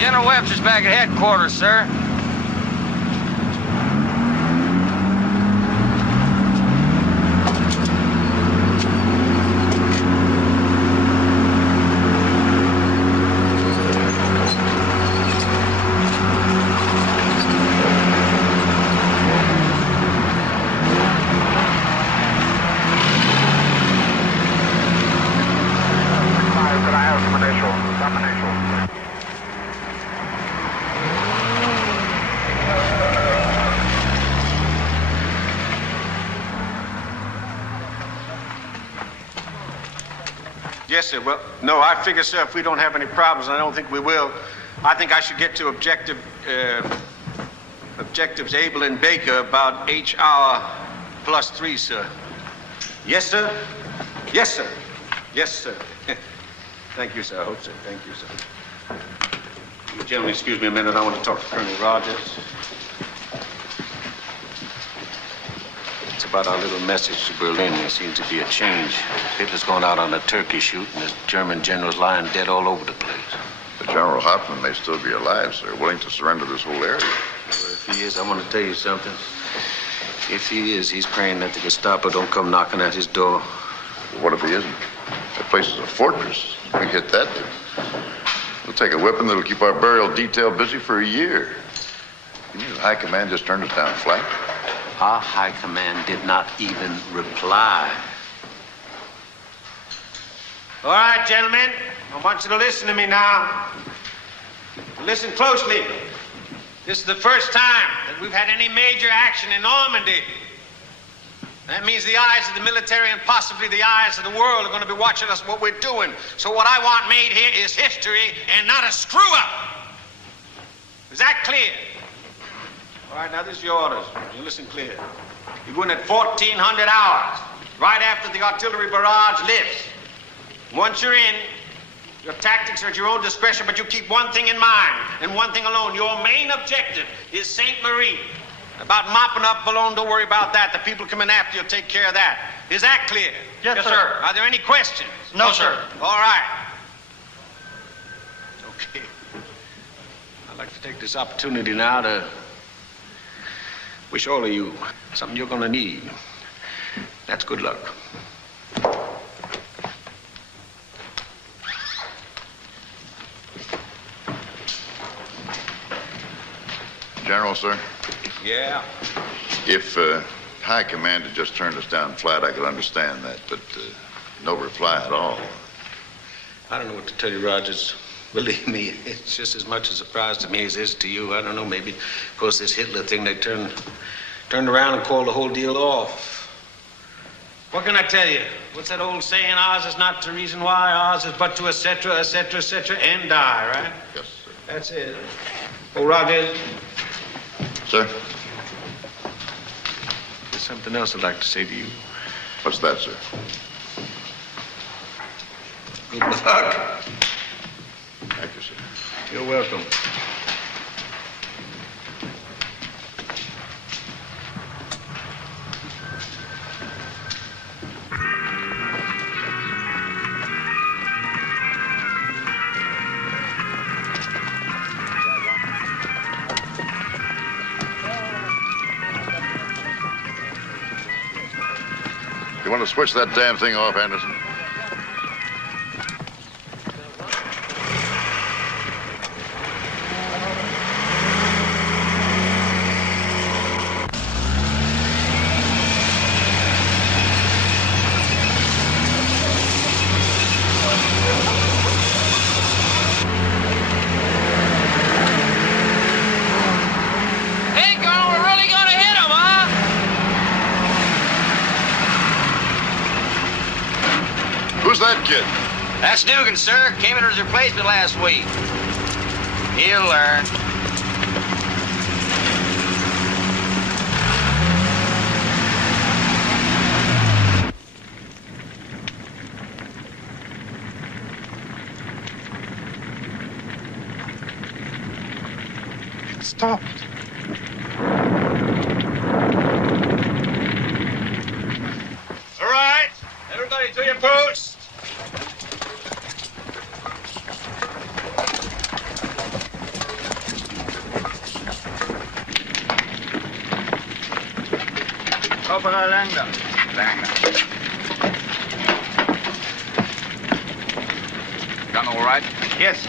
General Webster's back at headquarters, sir. Yes, sir. Well, no, I figure, sir, if we don't have any problems, and I don't think we will, I think I should get to objectives Able and Baker about H hour +3, sir. Yes, sir? Yes, sir. Yes, sir. Thank you, sir. I hope so. Thank you, sir. You gentlemen, excuse me a minute. I want to talk to Colonel Rogers. It's about our little message to Berlin. There seems to be a change. Hitler's gone out on a turkey shoot, and the German general's lying dead all over the place. But General Hofmann may still be alive, sir, willing to surrender this whole area. Well, if he is, I want to tell you something. If he is, he's praying that the Gestapo don't come knocking at his door. Well, what if he isn't? That place is a fortress. We hit that, dude. We'll take a weapon that'll keep our burial detail busy for a year. You mean the high command just turned us down flat? Our high command did not even reply. All right, gentlemen, I want you to listen to me now. Listen closely. This is the first time that we've had any major action in Normandy. That means the eyes of the military and possibly the eyes of the world are going to be watching us, what we're doing. So what I want made here is history and not a screw-up. Is that clear? All right, now this is your orders. You listen clear. You're going at 1400 hours, right after the artillery barrage lifts. Once you're in, your tactics are at your own discretion, but you keep one thing in mind, and one thing alone. Your main objective is St. Marie. About mopping up Boulogne, don't worry about that. The people coming after you will take care of that. Is that clear? Yes, sir. Are there any questions? No, sir. All right. Okay. I'd like to take this opportunity now to wish all of you something you're going to need. That's good luck. General, sir? Yeah? If High Command had just turned us down flat, I could understand that, but no reply at all. I don't know what to tell you, Rogers. Believe me, it's just as much a surprise to me as it is to you. I don't know, maybe, of course, this Hitler thing, they turned around and called the whole deal off. What can I tell you? What's that old saying? Ours is not to reason why, ours is but to et cetera, and die, right? Yes, sir. That's it. Oh, Rogers. Sir? There's something else I'd like to say to you. What's that, sir? Good luck. Thank you, sir. You're welcome. You want to switch that damn thing off, Anderson? Who's that kid? That's Jurgens, sir. Came in as a replacement last week. He'll learn. It stopped. All right. Everybody to your posts. Corporal Langdon. Gun all right? Yes.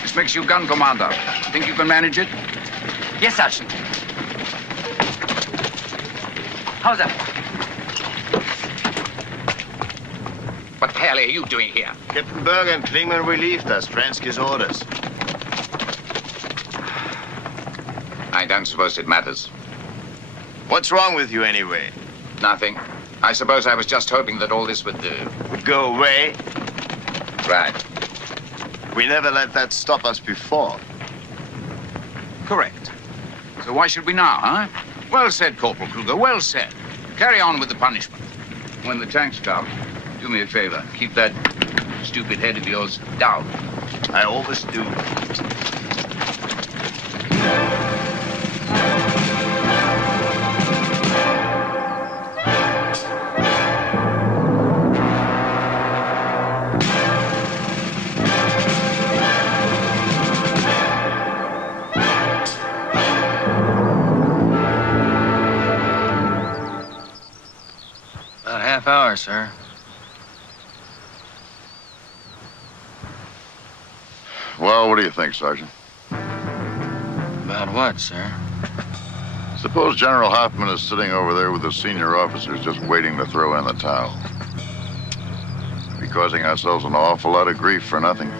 This makes you gun commander. Think you can manage it? Yes, Sergeant. How's that? What the hell are you doing here? Captain Berger and Klingman relieved us. Stransky's orders. I don't suppose it matters. What's wrong with you, anyway? Nothing. I suppose I was just hoping that all this would go away? Right. We never let that stop us before. Correct. So why should we now, huh? Well said, Corporal Kruger. Well said. Carry on with the punishment. When the tanks come, do me a favor. Keep that stupid head of yours down. I always do. About a half hour, sir. Well, what do you think, Sergeant? About what, sir? Suppose General Hofmann is sitting over there with the senior officers just waiting to throw in the towel. He be causing ourselves an awful lot of grief for nothing.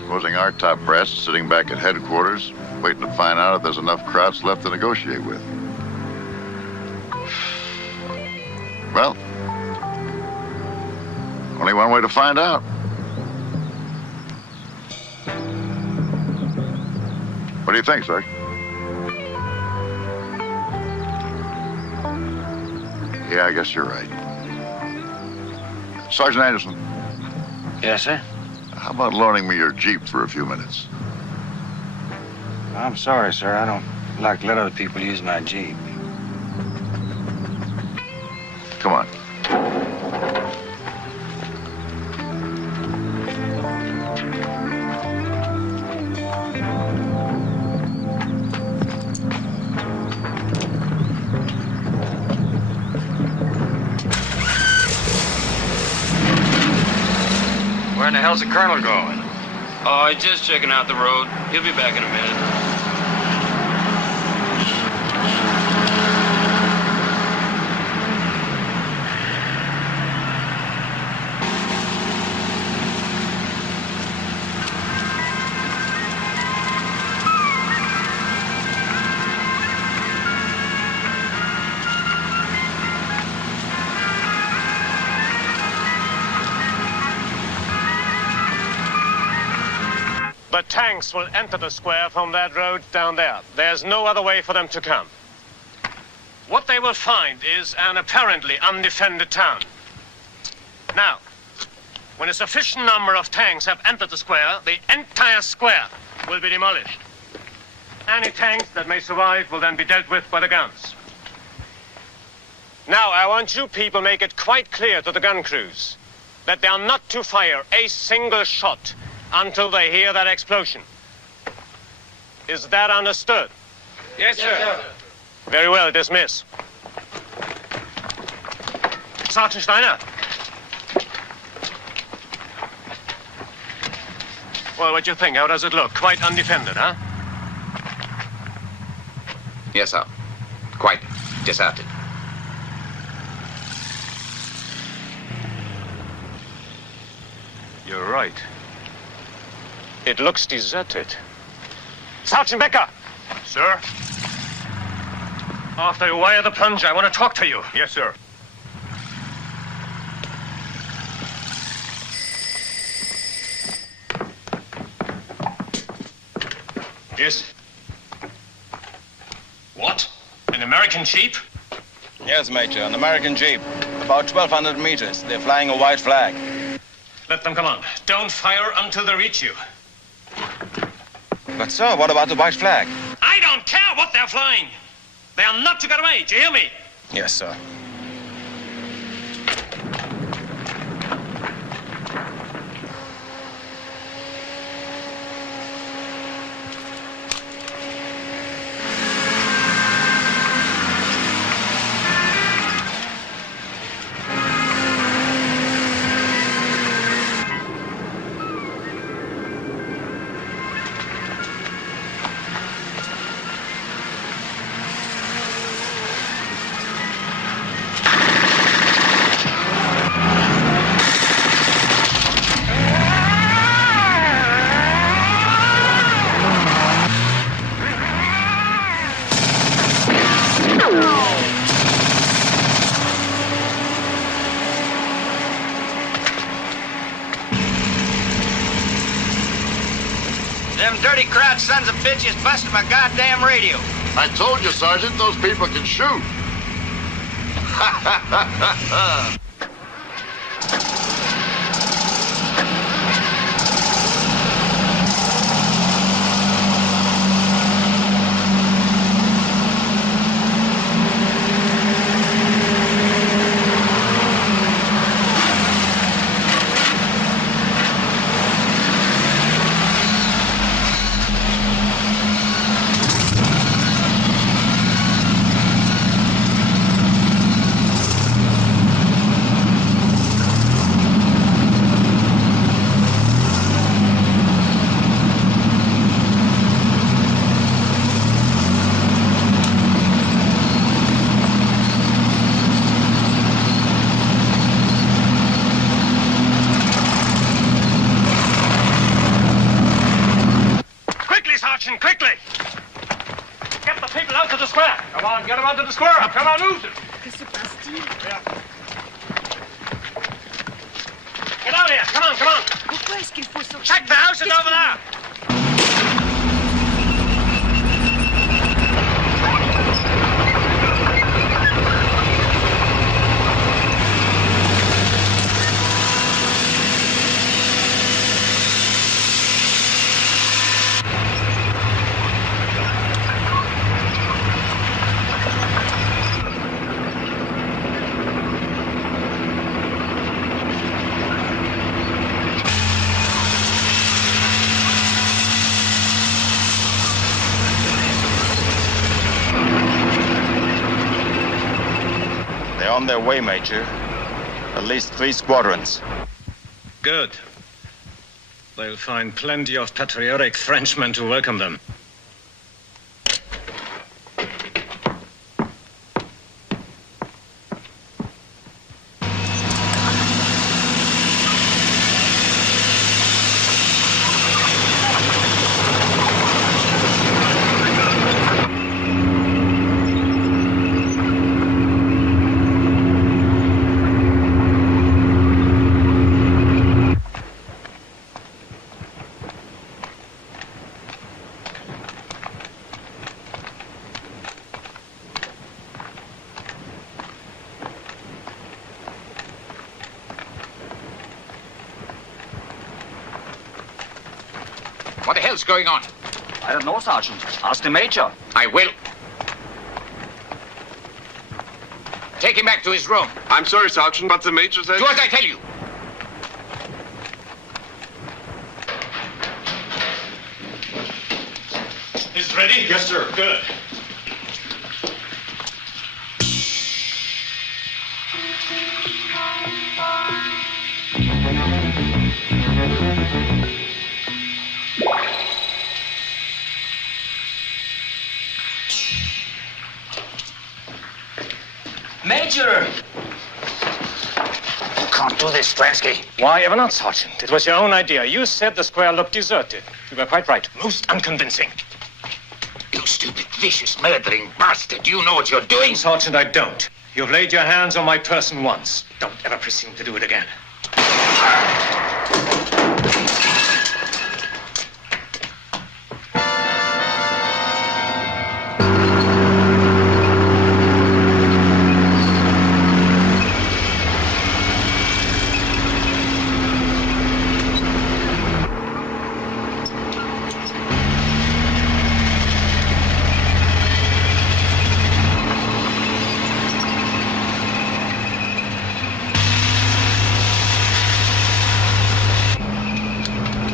Supposing our top brass is sitting back at headquarters, waiting to find out if there's enough Krauts left to negotiate with. Well, only one way to find out. What do you think, Sarge? Yeah, I guess you're right. Sergeant Anderson. Yes, sir? How about loaning me your Jeep for a few minutes? I'm sorry, sir. I don't like to let other people use my Jeep. Come on. Where in the hell's the colonel going? Oh, he's just checking out the road. He'll be back in a minute. The tanks will enter the square from that road down there. There's no other way for them to come. What they will find is an apparently undefended town. Now, when a sufficient number of tanks have entered the square, the entire square will be demolished. Any tanks that may survive will then be dealt with by the guns. Now, I want you people make it quite clear to the gun crews that they are not to fire a single shot until they hear that explosion. Is that understood? Yes, sir. Very well, dismiss. Sergeant Steiner. Well, what do you think? How does it look? Quite undefended, huh? Yes, sir. Quite deserted. You're right. It looks deserted. Sergeant Becker! Sir? After you wire the plunge, I want to talk to you. Yes, sir. Yes? What? An American Jeep? Yes, Major, an American Jeep. About 1,200 meters. They're flying a white flag. Let them come on. Don't fire until they reach you. But, sir, what about the white flag? I don't care what they're flying. They are not to get away. Do you hear me? Yes, sir. Them dirty crowd sons of bitches busted my goddamn radio. I told you, Sergeant, those people can shoot. Sergeant, quickly! Get the people out to the square. Come on, get them out to the square. Come on, move them. Que se passe-t-il? Get out of here. Come on, come on. Pourquoi est-ce qu'il faut sortir? Check the houses over there. On their way, Major. At least 3 squadrons. Good. They'll find plenty of patriotic Frenchmen to welcome them. What the hell's going on? I don't know, Sergeant. Ask the Major. I will. Take him back to his room. I'm sorry, Sergeant, but the Major said... Do as I tell you. Is it ready? Yes, sir. Good. Major! You can't do this, Stransky. Why ever not, Sergeant? It was your own idea. You said the square looked deserted. You were quite right. Most unconvincing. You stupid, vicious, murdering bastard. You know what you're doing? Sergeant, I don't. You've laid your hands on my person once. Don't ever presume to do it again.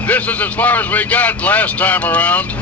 This is as far as we got last time around.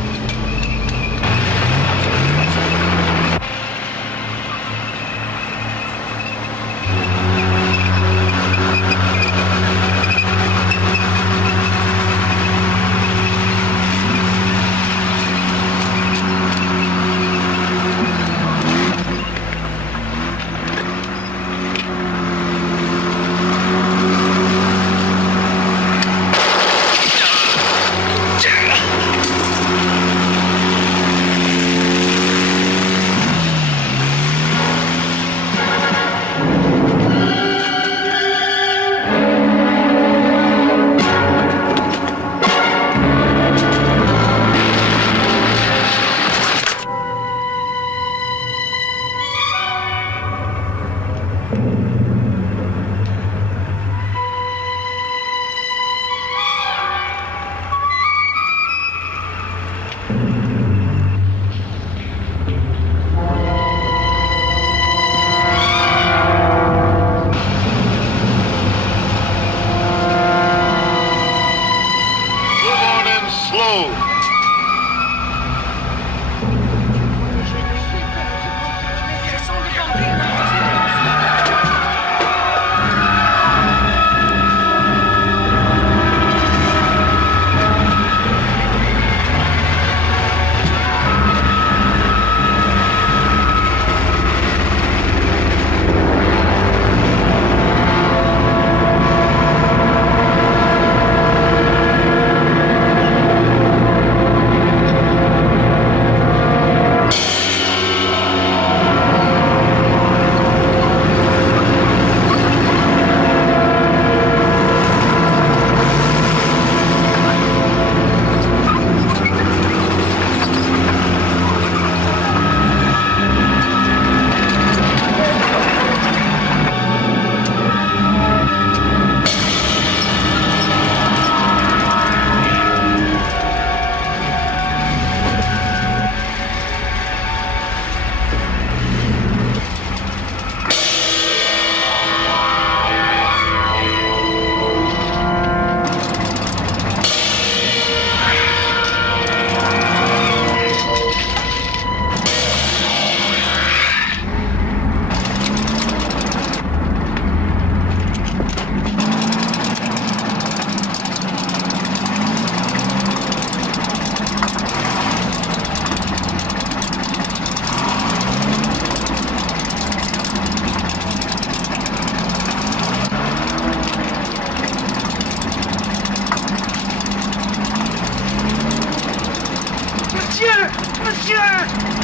Monsieur! Monsieur!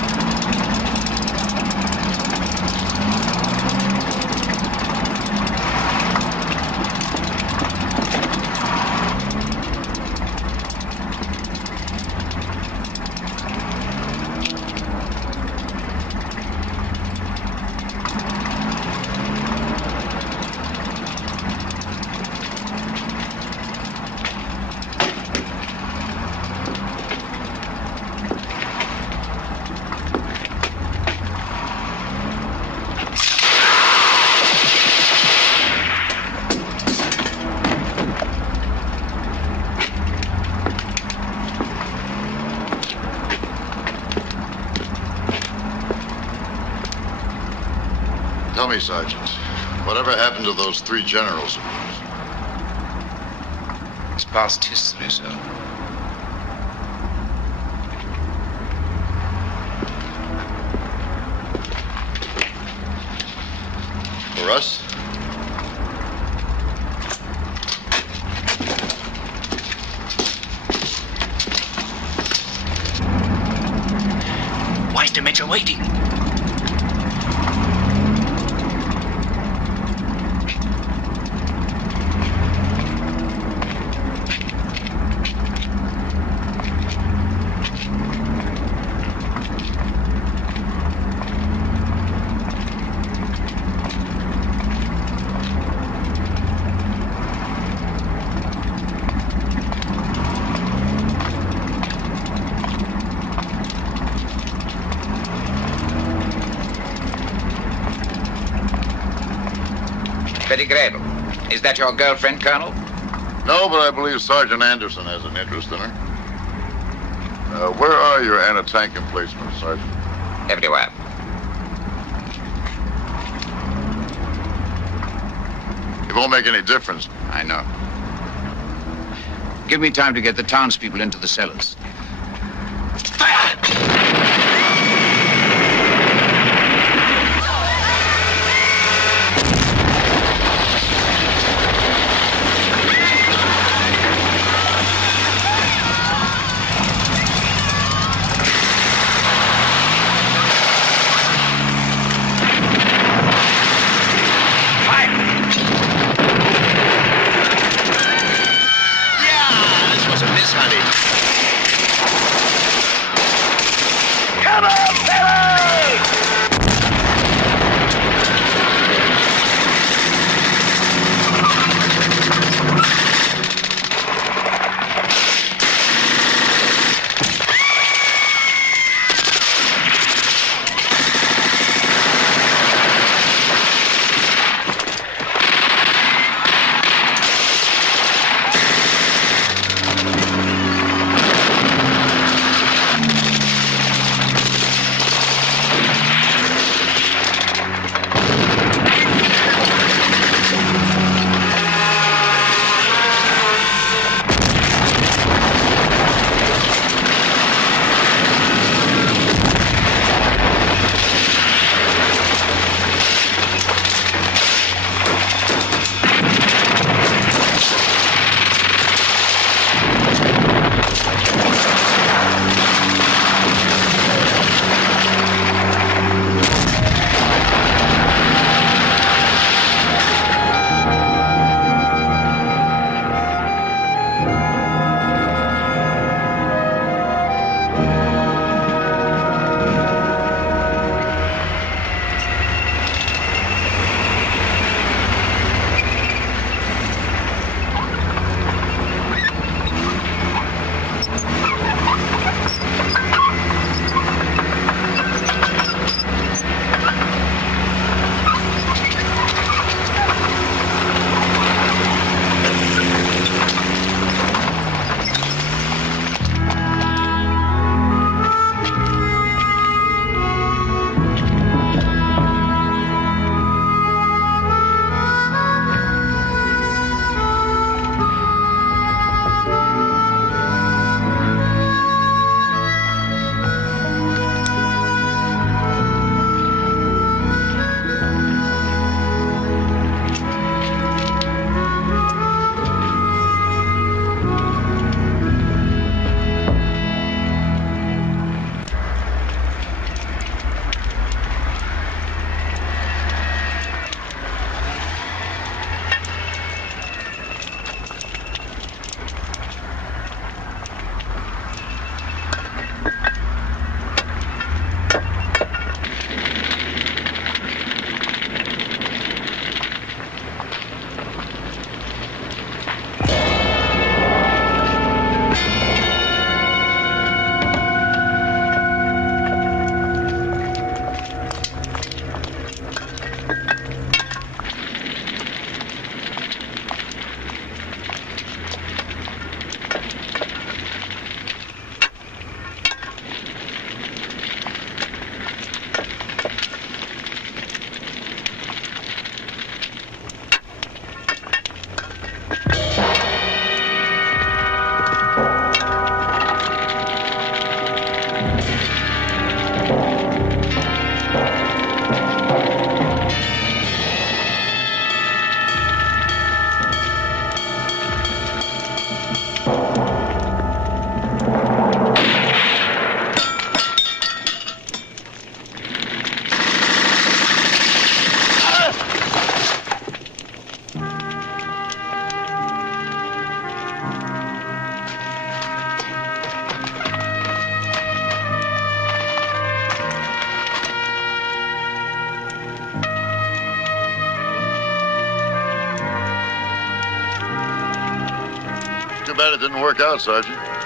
Tell me, Sergeant, whatever happened to those 3 generals of yours? It's past history, sir. For us? Why is the Major waiting? Betty Grable. Is that your girlfriend, Colonel? No, but I believe Sergeant Anderson has an interest in her. Where are your anti-tank emplacements, Sergeant? Everywhere. It won't make any difference. I know. Give me time to get the townspeople into the cellars. bad it didn't work out, Sergeant.